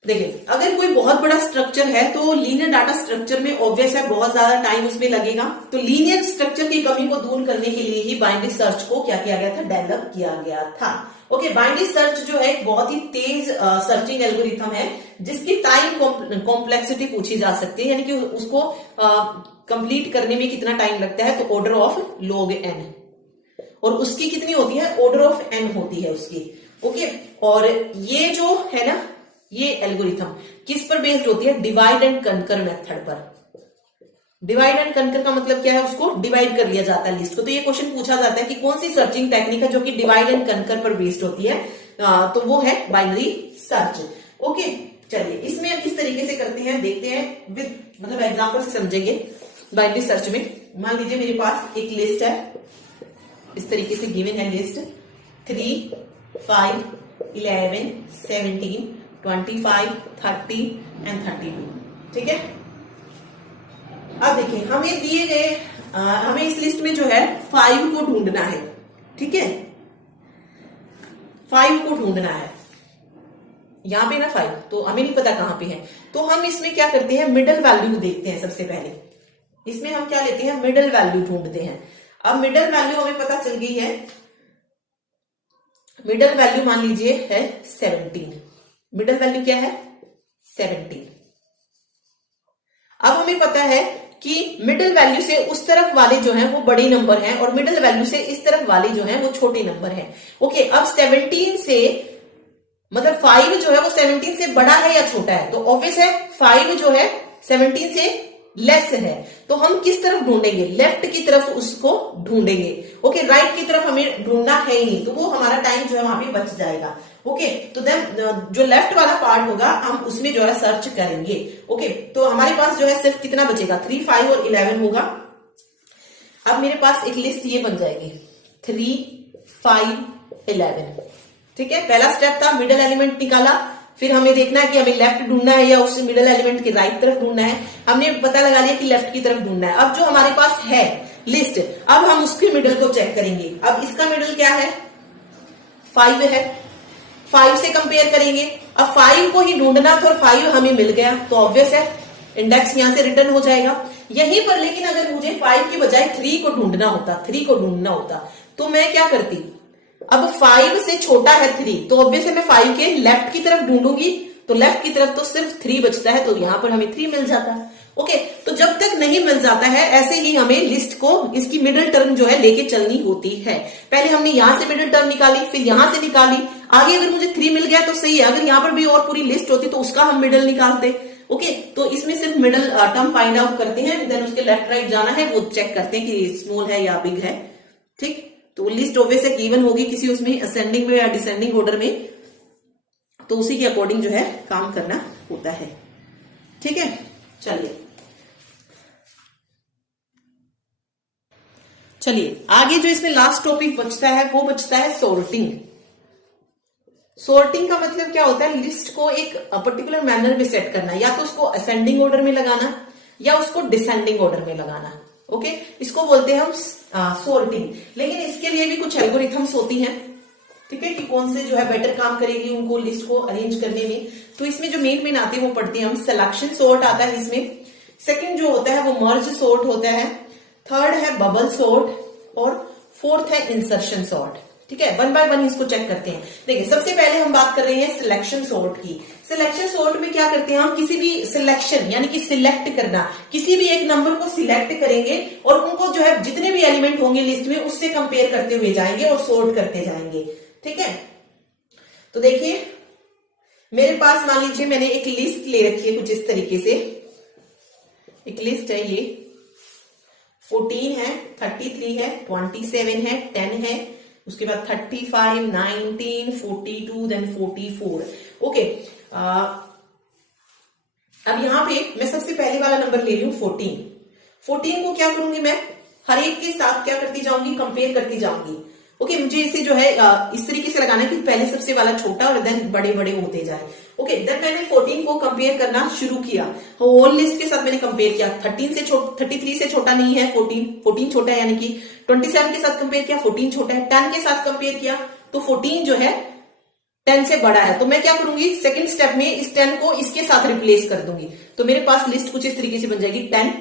अगर कोई बहुत बड़ा स्ट्रक्चर है तो लीनियर डाटा स्ट्रक्चर में ऑब्वियस है बहुत ज्यादा टाइम उसमें लगेगा, तो लीनियर स्ट्रक्चर की कमी को दूर करने के लिए ही बाइनरी सर्च को क्या किया गया था, डेवलप किया गया था। ओके, बाइनरी सर्च जो है एक बहुत ही तेज सर्चिंग एल्गोरिथम है जिसकी टाइम कॉम्प्लेक्सिटी पूछी जा सकती है, यानी कि उसको कंप्लीट करने में कितना टाइम लगता है, तो ऑर्डर ऑफ log n, और उसकी कितनी होती है, ऑर्डर ऑफ n होती है उसकी। ओके, और ये जो है ना, ये एल्गोरिथम किस पर बेस्ड होती है, डिवाइड एंड कनकर मेथड पर। डिवाइड एंड कनकर का मतलब क्या है, उसको डिवाइड कर लिया जाता है लिस्ट को। तो ये क्वेश्चन पूछा जाता है कि कौन सी सर्चिंग टेक्निक है जो कि डिवाइड एंड कनकर पर बेस्ड होती है, तो वो है बाइनरी सर्च। ओके, चलिए इसमें किस तरीके से करते हैं देखते हैं, विद मतलब एग्जांपल से समझेंगे। बाइनरी सर्च में मान लीजिए मेरे पास एक लिस्ट है, इस तरीके से गिवन है लिस्ट 3 5 11 17 25 30 एंड 32। ठीक है, अब देखिए हमें दिए गए हमें इस लिस्ट में जो है 5 को ढूंढना है। ठीक है, 5 को ढूंढना है, यहां पे ना 5 तो हमें नहीं पता कहां पे है, तो हम इसमें क्या करते हैं, मिडल वैल्यू देखते हैं। सबसे पहले इसमें हम क्या लेते हैं, मिडल वैल्यू ढूंढते हैं। अब मिडल वैल्यू हमें पता चल गई है, मिडल वैल्यू मान लीजिए है 17। मिडल वैल्यू क्या है, 17। अब हमें पता है कि मिडल वैल्यू से उस तरफ वाले जो हैं वो बड़े नंबर हैं और मिडल वैल्यू से इस तरफ वाले जो हैं वो छोटे नंबर हैं। ओके, अब 17 से मतलब 5 जो है वो 17 से बड़ा है या छोटा है, तो ऑब्वियस है 5 जो है 17 से लेस है, तो हम किस तरफ ढूंढेंगे, लेफ्ट की तरफ उसको ढूंढेंगे। ओके, राइट की तरफ हमें ढूंढना है ही नहीं, तो वो हमारा टाइम जो है वहां पे बच जाएगा। ओके, तो देन जो लेफ्ट वाला पार्ट होगा हम उसमें जो है सर्च करेंगे। ओके, तो हमारे पास जो है सिर्फ कितना बचेगा, 3 5 और 11 होगा। अब मेरे पास एक लिस्ट ये बन जाएगी 3 5 11। ठीक है, पहला स्टेप था मिडल एलिमेंट निकाला, फिर हमें देखना है कि हमें लेफ्ट ढूंढना है या उस मिडल एलिमेंट के राइट तरफ ढूंढना है। हमने पता लगा लिया कि लेफ्ट की तरफ ढूंढना है। अब जो हमारे पास है लिस्ट, अब हम उसके मिडल को चेक करेंगे। अब इसका मिडल क्या है, 5 है, 5 से कंपेयर करेंगे। अब 5 को ही ढूंढना था और 5 हमें मिल गया, तो ऑब्वियस है इंडेक्स यहां से रिटर्न हो जाएगा यहीं पर। लेकिन अगर मुझे 5 की बजाय 3 को ढूंढना होता तो मैं क्या करती, अब 5 से छोटा है 3, तो ऑब्वियस है मैं 5 के लेफ्ट की तरफ ढूंढूंगी, तो लेफ्ट की तरफ तो सिर्फ 3 बचता है, तो यहां पर हमें 3 मिल जाता है। ओके, तो जब तक नहीं मिल जाता है ऐसे ही हमें लिस्ट को इसकी मिडिल टर्म जो है लेके चलनी होती है। पहले हमने यहां से मिडिल टर्म निकाली, फिर यहां से निकाली, आगे अगर मुझे 3 मिल गया तो सही है, अगर यहां पर भी और पूरी लिस्ट होती तो उसका हम मिडिल निकालते। ओके, तो इसमें सिर्फ मिडिल टर्म फाइंड आउट करते हैं, देन उसके लेफ्ट राइट जाना है, वो चेक करते हैं कि स्मॉल है या बिग है। ठीक, तो लिस्ट ऑब्वियस है गिवन होगी किसी उसमें असेंडिंग में या डिसेंडिंग ऑर्डर में, तो उसी के अकॉर्डिंग जो है काम करना होता है। ठीक है, चलिए आगे जो इसमें लास्ट टॉपिक बचता है वो बचता है सॉर्टिंग। सॉर्टिंग का मतलब क्या होता है, लिस्ट को एक पर्टिकुलर मैनर में सेट करना, या तो उसको असेंडिंग ऑर्डर में लगाना या उसको डिसेंडिंग ऑर्डर में लगाना। ओके, इसको बोलते हैं हम सॉर्टिंग। लेकिन इसके लिए भी कुछ एल्गोरिथम्स होती हैं, ठीक है, कि कौन से जो है बेटर काम करेगी उनको लिस्ट को अरेंज करने में। तो इसमें जो मेन आती है वो पढ़ते हैं हम। सिलेक्शन सॉर्ट आता है इसमें, सेकंड जो होता है वो मर्ज सॉर्ट होता है, थर्ड है बबल सॉर्ट और फोर्थ है इंसर्शन सॉर्ट। ठीक है, वन बाय वन इसको चेक करते हैं। देखिए सबसे पहले हम बात कर रहे हैं सिलेक्शन सॉर्ट की। सिलेक्शन सॉर्ट में क्या करते हैं हम, किसी भी सिलेक्शन यानी कि सिलेक्ट करना, किसी भी एक नंबर को सिलेक्ट करेंगे और उनको जो है जितने भी एलिमेंट होंगे लिस्ट में उससे कंपेयर करते हुए जाएंगे और सॉर्ट करते जाएंगे। ठीक है, तो देखिए मेरे पास मान लीजिए मैंने एक लिस्ट ले रखी है कुछ इस तरीके से, एक लिस्ट है ये 14 है, 33 है, 27 है, 10 है, उसके बाद 35, 19, 42, देन 44। ओके, अब यहां पे मैं सबसे पहले वाला नंबर ले रही हूं 14। 14 को क्या करूंगी मैं, हर एक के साथ क्या करती जाऊंगी, कंपेयर करती जाऊंगी। ओके, मुझे इसे जो है इस तरीके से लगाना है कि पहले सबसे वाला छोटा और देन बड़े बड़े होते जाए। ओके, देन मैंने 14 को कंपेयर करना शुरू किया, होल लिस्ट के साथ मैंने कंपेयर किया। 33 से छोटा नहीं है 14 छोटा है, यानी कि 27 के साथ कंपेयर किया, 14 छोटा है। 10 के साथ कंपेयर किया तो 14 जो है 10 से बड़ा है। तो मैं क्या करूंगी, सेकंड स्टेप में इस 10 को इसके साथ रिप्लेस कर दूंगी। तो मेरे पास लिस्ट कुछ इस तरीके से बन जाएगी 10,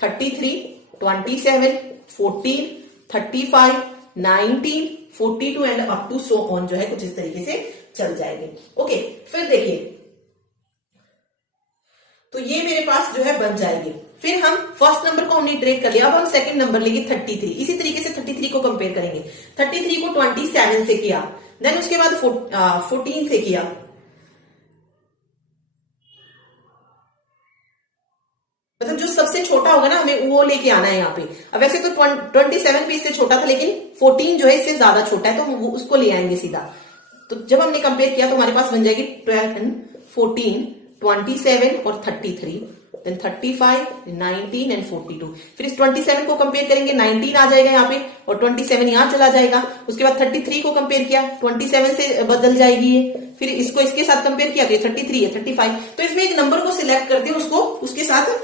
33, 27, 14, 35, 19, 42 and up to so on जो है कुछ इस तरीके से चल जाएगी। ओके, फिर देखिए तो ये मेरे पास जो है बन जाएगी। फिर हम फर्स्ट नंबर को हमने ट्रेक कर लिया, अब हम सेकंड नंबर लेंगे 33। इसी तरीके से 33 को कंपेयर करेंगे। 33 को 27 से किया, देन उसके बाद 14 से किया, मतलब जो सबसे छोटा होगा ना हमें वो लेके आना है यहाँ पे। अब वैसे तो 27 भी इससे छोटा था, लेकिन 14 जो है इससे ज्यादा छोटा है तो उसको ले आएंगे सीधा। तो जब हमने कंपेयर किया तो हमारे पास बन जाएगी 12, 14, 27 और 33, देन 35, 19 एंड 42। फिर इस 27 को कंपेयर करेंगे, 19 आ जाएगा यहाँ पे और 27 यहाँ चला जाएगा। उसके बाद 33 को कंपेयर किया, 27 से बदल जाएगी ये। फिर इसको इसके साथ कंपेयर किया तो ये 33 है, 35। तो इसमें एक नंबर को सिलेक्ट करते हैं, उसको उसके साथ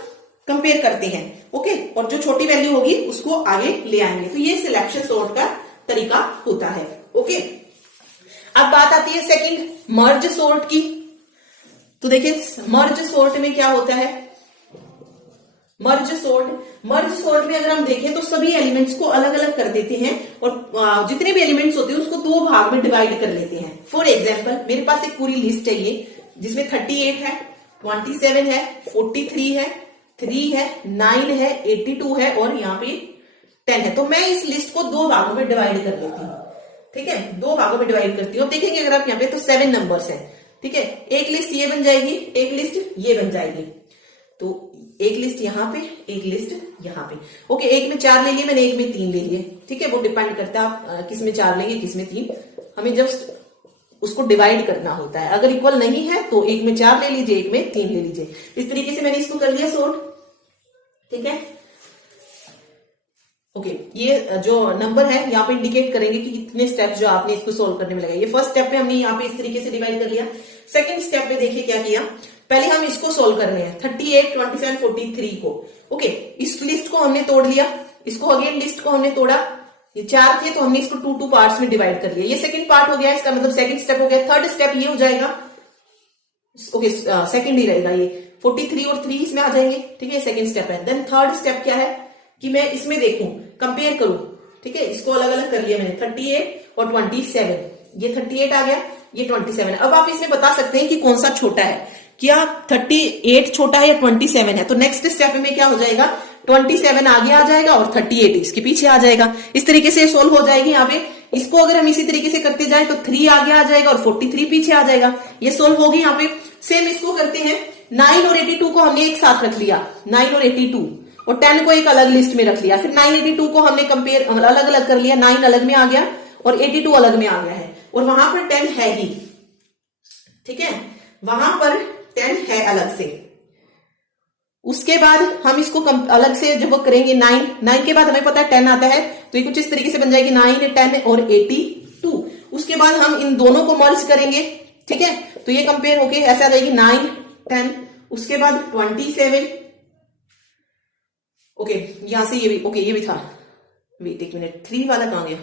कंपेयर करते हैं। ओके, और जो छोटी वैल्यू होगी उसको आगे ले आएंगे। तो ये सिलेक्शन सॉर्ट का तरीका होता है। ओके, अब बात आती है सेकंड मर्ज सॉर्ट की। तो देखिए मर्ज सॉर्ट में क्या होता है, मर्ज सॉर्ट में अगर हम देखें तो सभी एलिमेंट्स को अलग अलग कर देते हैं और जितने भी एलिमेंट्स होते हैं उसको दो भाग में डिवाइड कर लेते हैं। फॉर एग्जाम्पल मेरे पास एक पूरी लिस्ट है ये, जिसमें 38 है, 27 है, 43 है, 3 है, 9 है, 82 है और यहाँ पे 10 है। तो मैं इस लिस्ट को दो भागों में डिवाइड कर लेती हूँ। ठीक है, दो भागों में डिवाइड करती हूँ। देखेंगे अगर आप यहाँ पे तो 7 नंबर्स हैं। ठीक है, एक लिस्ट ये बन जाएगी, एक लिस्ट ये बन जाएगी। तो एक लिस्ट यहाँ पे, एक लिस्ट यहाँ पे। ओके, एक में 4 ले लिए मैंने, एक में 3 ले लिए। ठीक है, वो डिपेंड करता है आप किस में 4 लेंगे किस में 3। हमें जस्ट उसको डिवाइड करना होता है। अगर इक्वल नहीं है तो एक में 4 ले लीजिए, एक में 3 ले लीजिए। इस तरीके से मैंने इसको कर लिया सॉर्ट। ठीक है, ओके, ये जो नंबर है यहाँ पे इंडिकेट करेंगे कि कितने स्टेप्स जो आपने इसको सोल्व करने में लगाए। ये फर्स्ट स्टेप पे हमने यहाँ पे इस तरीके से डिवाइड कर लिया। सेकंड स्टेप पे देखिए क्या किया, पहले हम इसको सोल्व कर रहे हैं 38, 27, 43 को। ओके, इस लिस्ट को हमने तोड़ लिया, इसको अगेन लिस्ट को हमने तोड़ा। ये 4 थे तो हमने इसको 2 पार्ट्स में डिवाइड कर लिया। ये सेकंड पार्ट हो गया, इसका मतलब सेकंड स्टेप हो गया। थर्ड स्टेप ये हो जाएगा, ओके सेकंड ही रहेगा ये, 43 और 3 इसमें आ जाएंगे। ठीक है, सेकंड स्टेप है। देन थर्ड स्टेप क्या है कि मैं इसमें देखूं, कंपेयर करूं। ठीक है, इसको अलग अलग कर लिया मैंने, 38 और 27। ये 38 आ गया, ये 27। अब आप इसमें बता सकते हैं कि कौन सा छोटा है, क्या 38 छोटा है या 27 है। तो नेक्स्ट स्टेप में क्या हो जाएगा, 27 आगे आ जाएगा और 38 इसके पीछे आ जाएगा। इस तरीके से सोल्व हो जाएगी यहाँ पे। इसको अगर हम इसी तरीके से करते जाएं तो 3 आगे आ जाएगा और 43 पीछे आ जाएगा। ये सोल्व होगी यहाँ पे। सेम इसको करते हैं, 9 और 82 को हमने एक साथ रख लिया, 9 और 82, और 10 को एक अलग लिस्ट में रख लिया। फिर 9, 82 को हमने कंपेयर अलग अलग कर लिया, 9 अलग में आ गया और 82 अलग में आ गया है, और वहां पर 10 है ही। ठीक है, वहां पर 10 है अलग से। उसके बाद हम इसको अलग से जब वो करेंगे 9 के बाद हमें पता है 10 आता है, तो ये कुछ इस तरीके से बन जाएगी 9, 10 और 82। उसके बाद हम इन दोनों को मर्ज करेंगे। ठीक है, तो ये कंपेयर होके ऐसे आ जाएगी 9, 10, उसके बाद 27। ओके, यहां से ये भी, ओके ये भी था, वेट एक मिनट, 3 वाला कहां गया।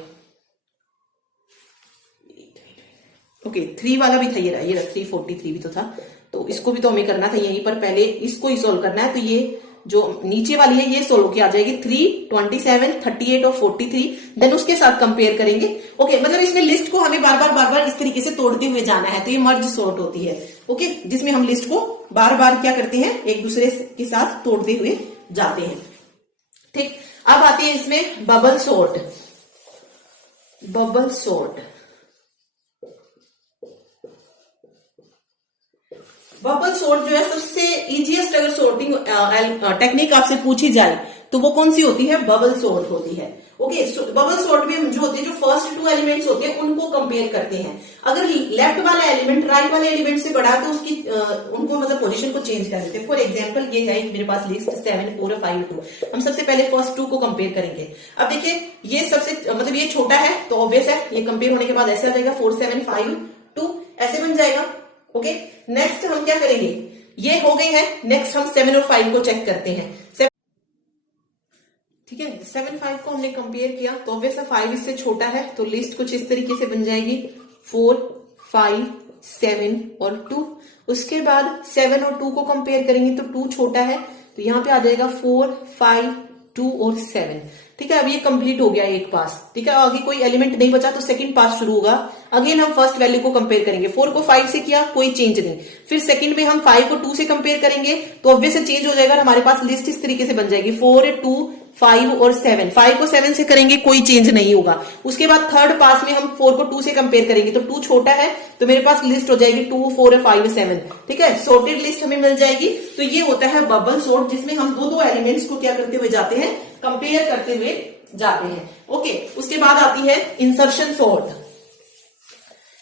ओके, 3 वाला भी था, ये रहा 343 भी तो था। तो इसको भी तो हमें करना था यहीं पर, पहले इसको ही सोल्व करना है। तो ये जो नीचे वाली है ये 16 की आ जाएगी, 3, 27, 38 और 43, देन उसके साथ कंपेयर करेंगे। ओके, मतलब इसमें लिस्ट को हमें बार बार इस तरीके से तोड़ते हुए जाना है, तो ये मर्ज सॉर्ट होती है। ओके, जिसमें हम लिस्ट को बार बार क्या करते हैं, एक दूसरे के साथ तोड़ते हुए जाते हैं। ठीक, अब आती है इसमें bubble sort. Bubble sort, bubble sort जो है सबसे इजीएस्ट अगर सॉर्टिंग टेक्निक आपसे पूछी जाए तो वो कौन सी होती है, बबल सॉर्ट होती है। ओके, बबल सॉर्ट में जो होते हैं, जो फर्स्ट 2 एलिमेंट्स होते हैं उनको कंपेयर करते हैं। अगर लेफ्ट वाला एलिमेंट राइट वाले एलिमेंट से बड़ा है तो उसकी उनको मतलब पोजीशन को चेंज कर देते हैं। फॉर एग्जांपल ये है मेरे पास लिस्ट 7, 4, 5, 2। हम सबसे पहले फर्स्ट 2 को कंपेयर करेंगे। अब देखिए ये सबसे मतलब ये छोटा है तो ऑब्वियस है ये कंपेयर होने के बाद ऐसे आ जाएगा 4, 7, 5, 2 ऐसे बन जाएगा। ओके, नेक्स्ट हम क्या करेंगे, ये हो गई है, नेक्स्ट हम 7 और 5 को चेक करते हैं। ठीक है, 7, 5 को हमने कंपेयर किया तो ऑब्वियस 5 इससे छोटा है, तो लिस्ट कुछ इस तरीके से बन जाएगी 4, 5, 7 और 2। उसके बाद 7 और 2 को कंपेयर करेंगे तो 2 छोटा है, तो यहां पे आ जाएगा 4, 5, 2 और 7। ठीक है, अब ये कंप्लीट हो गया एक पास। ठीक है, आगे कोई एलिमेंट नहीं बचा तो सेकंड पास शुरू होगा। अगेन हम फर्स्ट वैल्यू को कंपेयर करेंगे, 4 को 5 से किया कोई चेंज नहीं, फिर सेकंड में हम 5 को 2 से कंपेयर करेंगे तो ऑब्वियस चेंज हो जाएगा, हमारे पास लिस्ट इस तरीके से बन जाएगी 4, 2, 5 और 7। 5 को 7 से करेंगे कोई चेंज नहीं होगा। उसके बाद थर्ड पास में हम 4 को 2 से कंपेयर करेंगे तो 2 छोटा है, तो मेरे पास लिस्ट हो जाएगी 2, 4, 5, 7। ठीक है, सॉर्टेड लिस्ट हमें मिल जाएगी। तो ये होता है बबल सॉर्ट, जिसमें हम दो एलिमेंट्स को क्या करते हुए जाते हैं, कंपेयर करते हुए जाते हैं। ओके, उसके बाद आती है इंसर्शन सॉर्ट।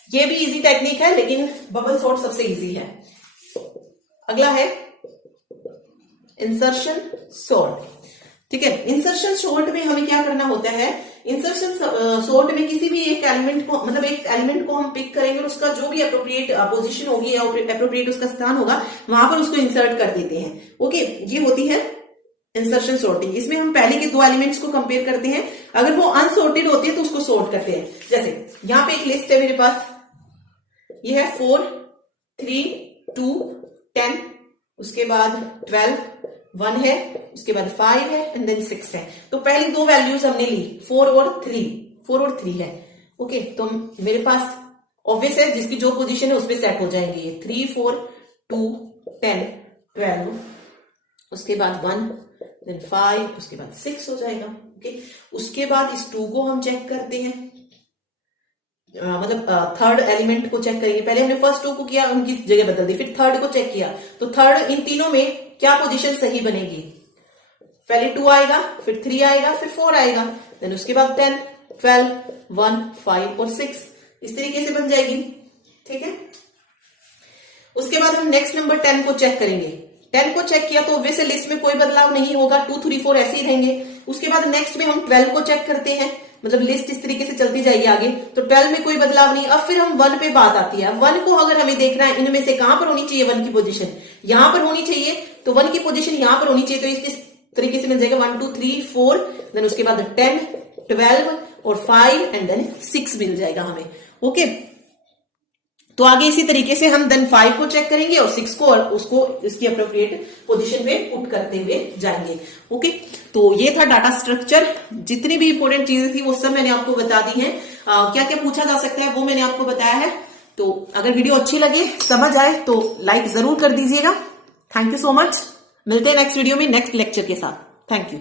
ये भी इजी टेक्निक है लेकिन बबल सॉर्ट सबसे इजी है। अगला है इंसर्शन सॉर्ट। ठीक है, इंसर्शन सॉर्ट में हमें क्या करना होता है, इंसर्शन सॉर्ट में किसी भी एक एलिमेंट को मतलब एक एलिमेंट को हम पिक करेंगे और उसका जो भी अप्रोप्रिएट पोजीशन होगी या अप्रोप्रिएट उसका स्थान होगा वहां पर उसको इंसर्ट कर देते हैं। ओके, ये होती है इंसर्शन सॉर्टिंग। इसमें हम पहले के 2 एलिमेंट्स को कंपेयर करते हैं, अगर वो अनसॉर्टेड होती है तो उसको सॉर्ट करते हैं। जैसे यहां पे एक लिस्ट है मेरे पास, ये है 4, 3, 2, 10, उसके बाद 12, 1 है, उसके बाद 5 है एंड देन 6 है। तो पहली 2 वैल्यूज हमने ली 4 और 3 है। ओके, तो मेरे पास ऑब्वियस है जिसकी जो पोजीशन है उस पर सेट हो जाएंगे ये 3, 4, 2, 10, 12, उसके बाद 1, देन 5, उसके बाद 6 हो जाएगा। ओके, उसके बाद इस 2 को हम चेक करते हैं, मतलब थर्ड एलिमेंट को चेक करेंगे। पहले हमने फर्स्ट 2 को किया, उनकी जगह बदल दी, फिर थर्ड को चेक किया, तो थर्ड इन तीनों में क्या पोजीशन सही बनेगी, पहले 2 आएगा, फिर 3 आएगा, फिर 4 आएगा, देन उसके बाद 10, 12, 1, 5 और 6 इस तरीके से बन जाएगी। ठीक है, उसके बाद हम नेक्स्ट नंबर 10 को चेक करेंगे। 10 को चेक किया तो वैसे लिस्ट में कोई बदलाव नहीं होगा, 2, 3, 4 ऐसे ही रहेंगे। उसके बाद नेक्स्ट में हम 12 को चेक करते हैं, मतलब लिस्ट इस तरीके से चलती जाएगी आगे, तो 12 में कोई बदलाव नहीं। अब फिर हम 1 पे बात आती है। 1 को अगर हमें देखना है इनमें से कहां पर होनी चाहिए 1 की पोजीशन, यहां पर होनी चाहिए, तो 1 की पोजीशन यहां पर होनी चाहिए, तो इस तरीके से मिल जाएगा 1, 2, 3, 4, देन उसके बाद 10, 12 और 5 एंड देन 6 मिल जाएगा हमें। ओके, तो आगे इसी तरीके से हम देन 5 को चेक करेंगे और 6 को और उसको इसकी अप्रोप्रिएट पोजीशन में पुट करते हुए जाएंगे। ओके, तो ये था डाटा स्ट्रक्चर। जितनी भी इंपॉर्टेंट चीजें थी वो सब मैंने आपको बता दी हैं। क्या क्या पूछा जा सकता है वो मैंने आपको बताया है। तो अगर वीडियो अच्छी लगे, समझ आए तो लाइक जरूर कर दीजिएगा। Thank you so much. मिलते हैं नेक्स्ट वीडियो में नेक्स्ट लेक्चर के साथ। Thank you.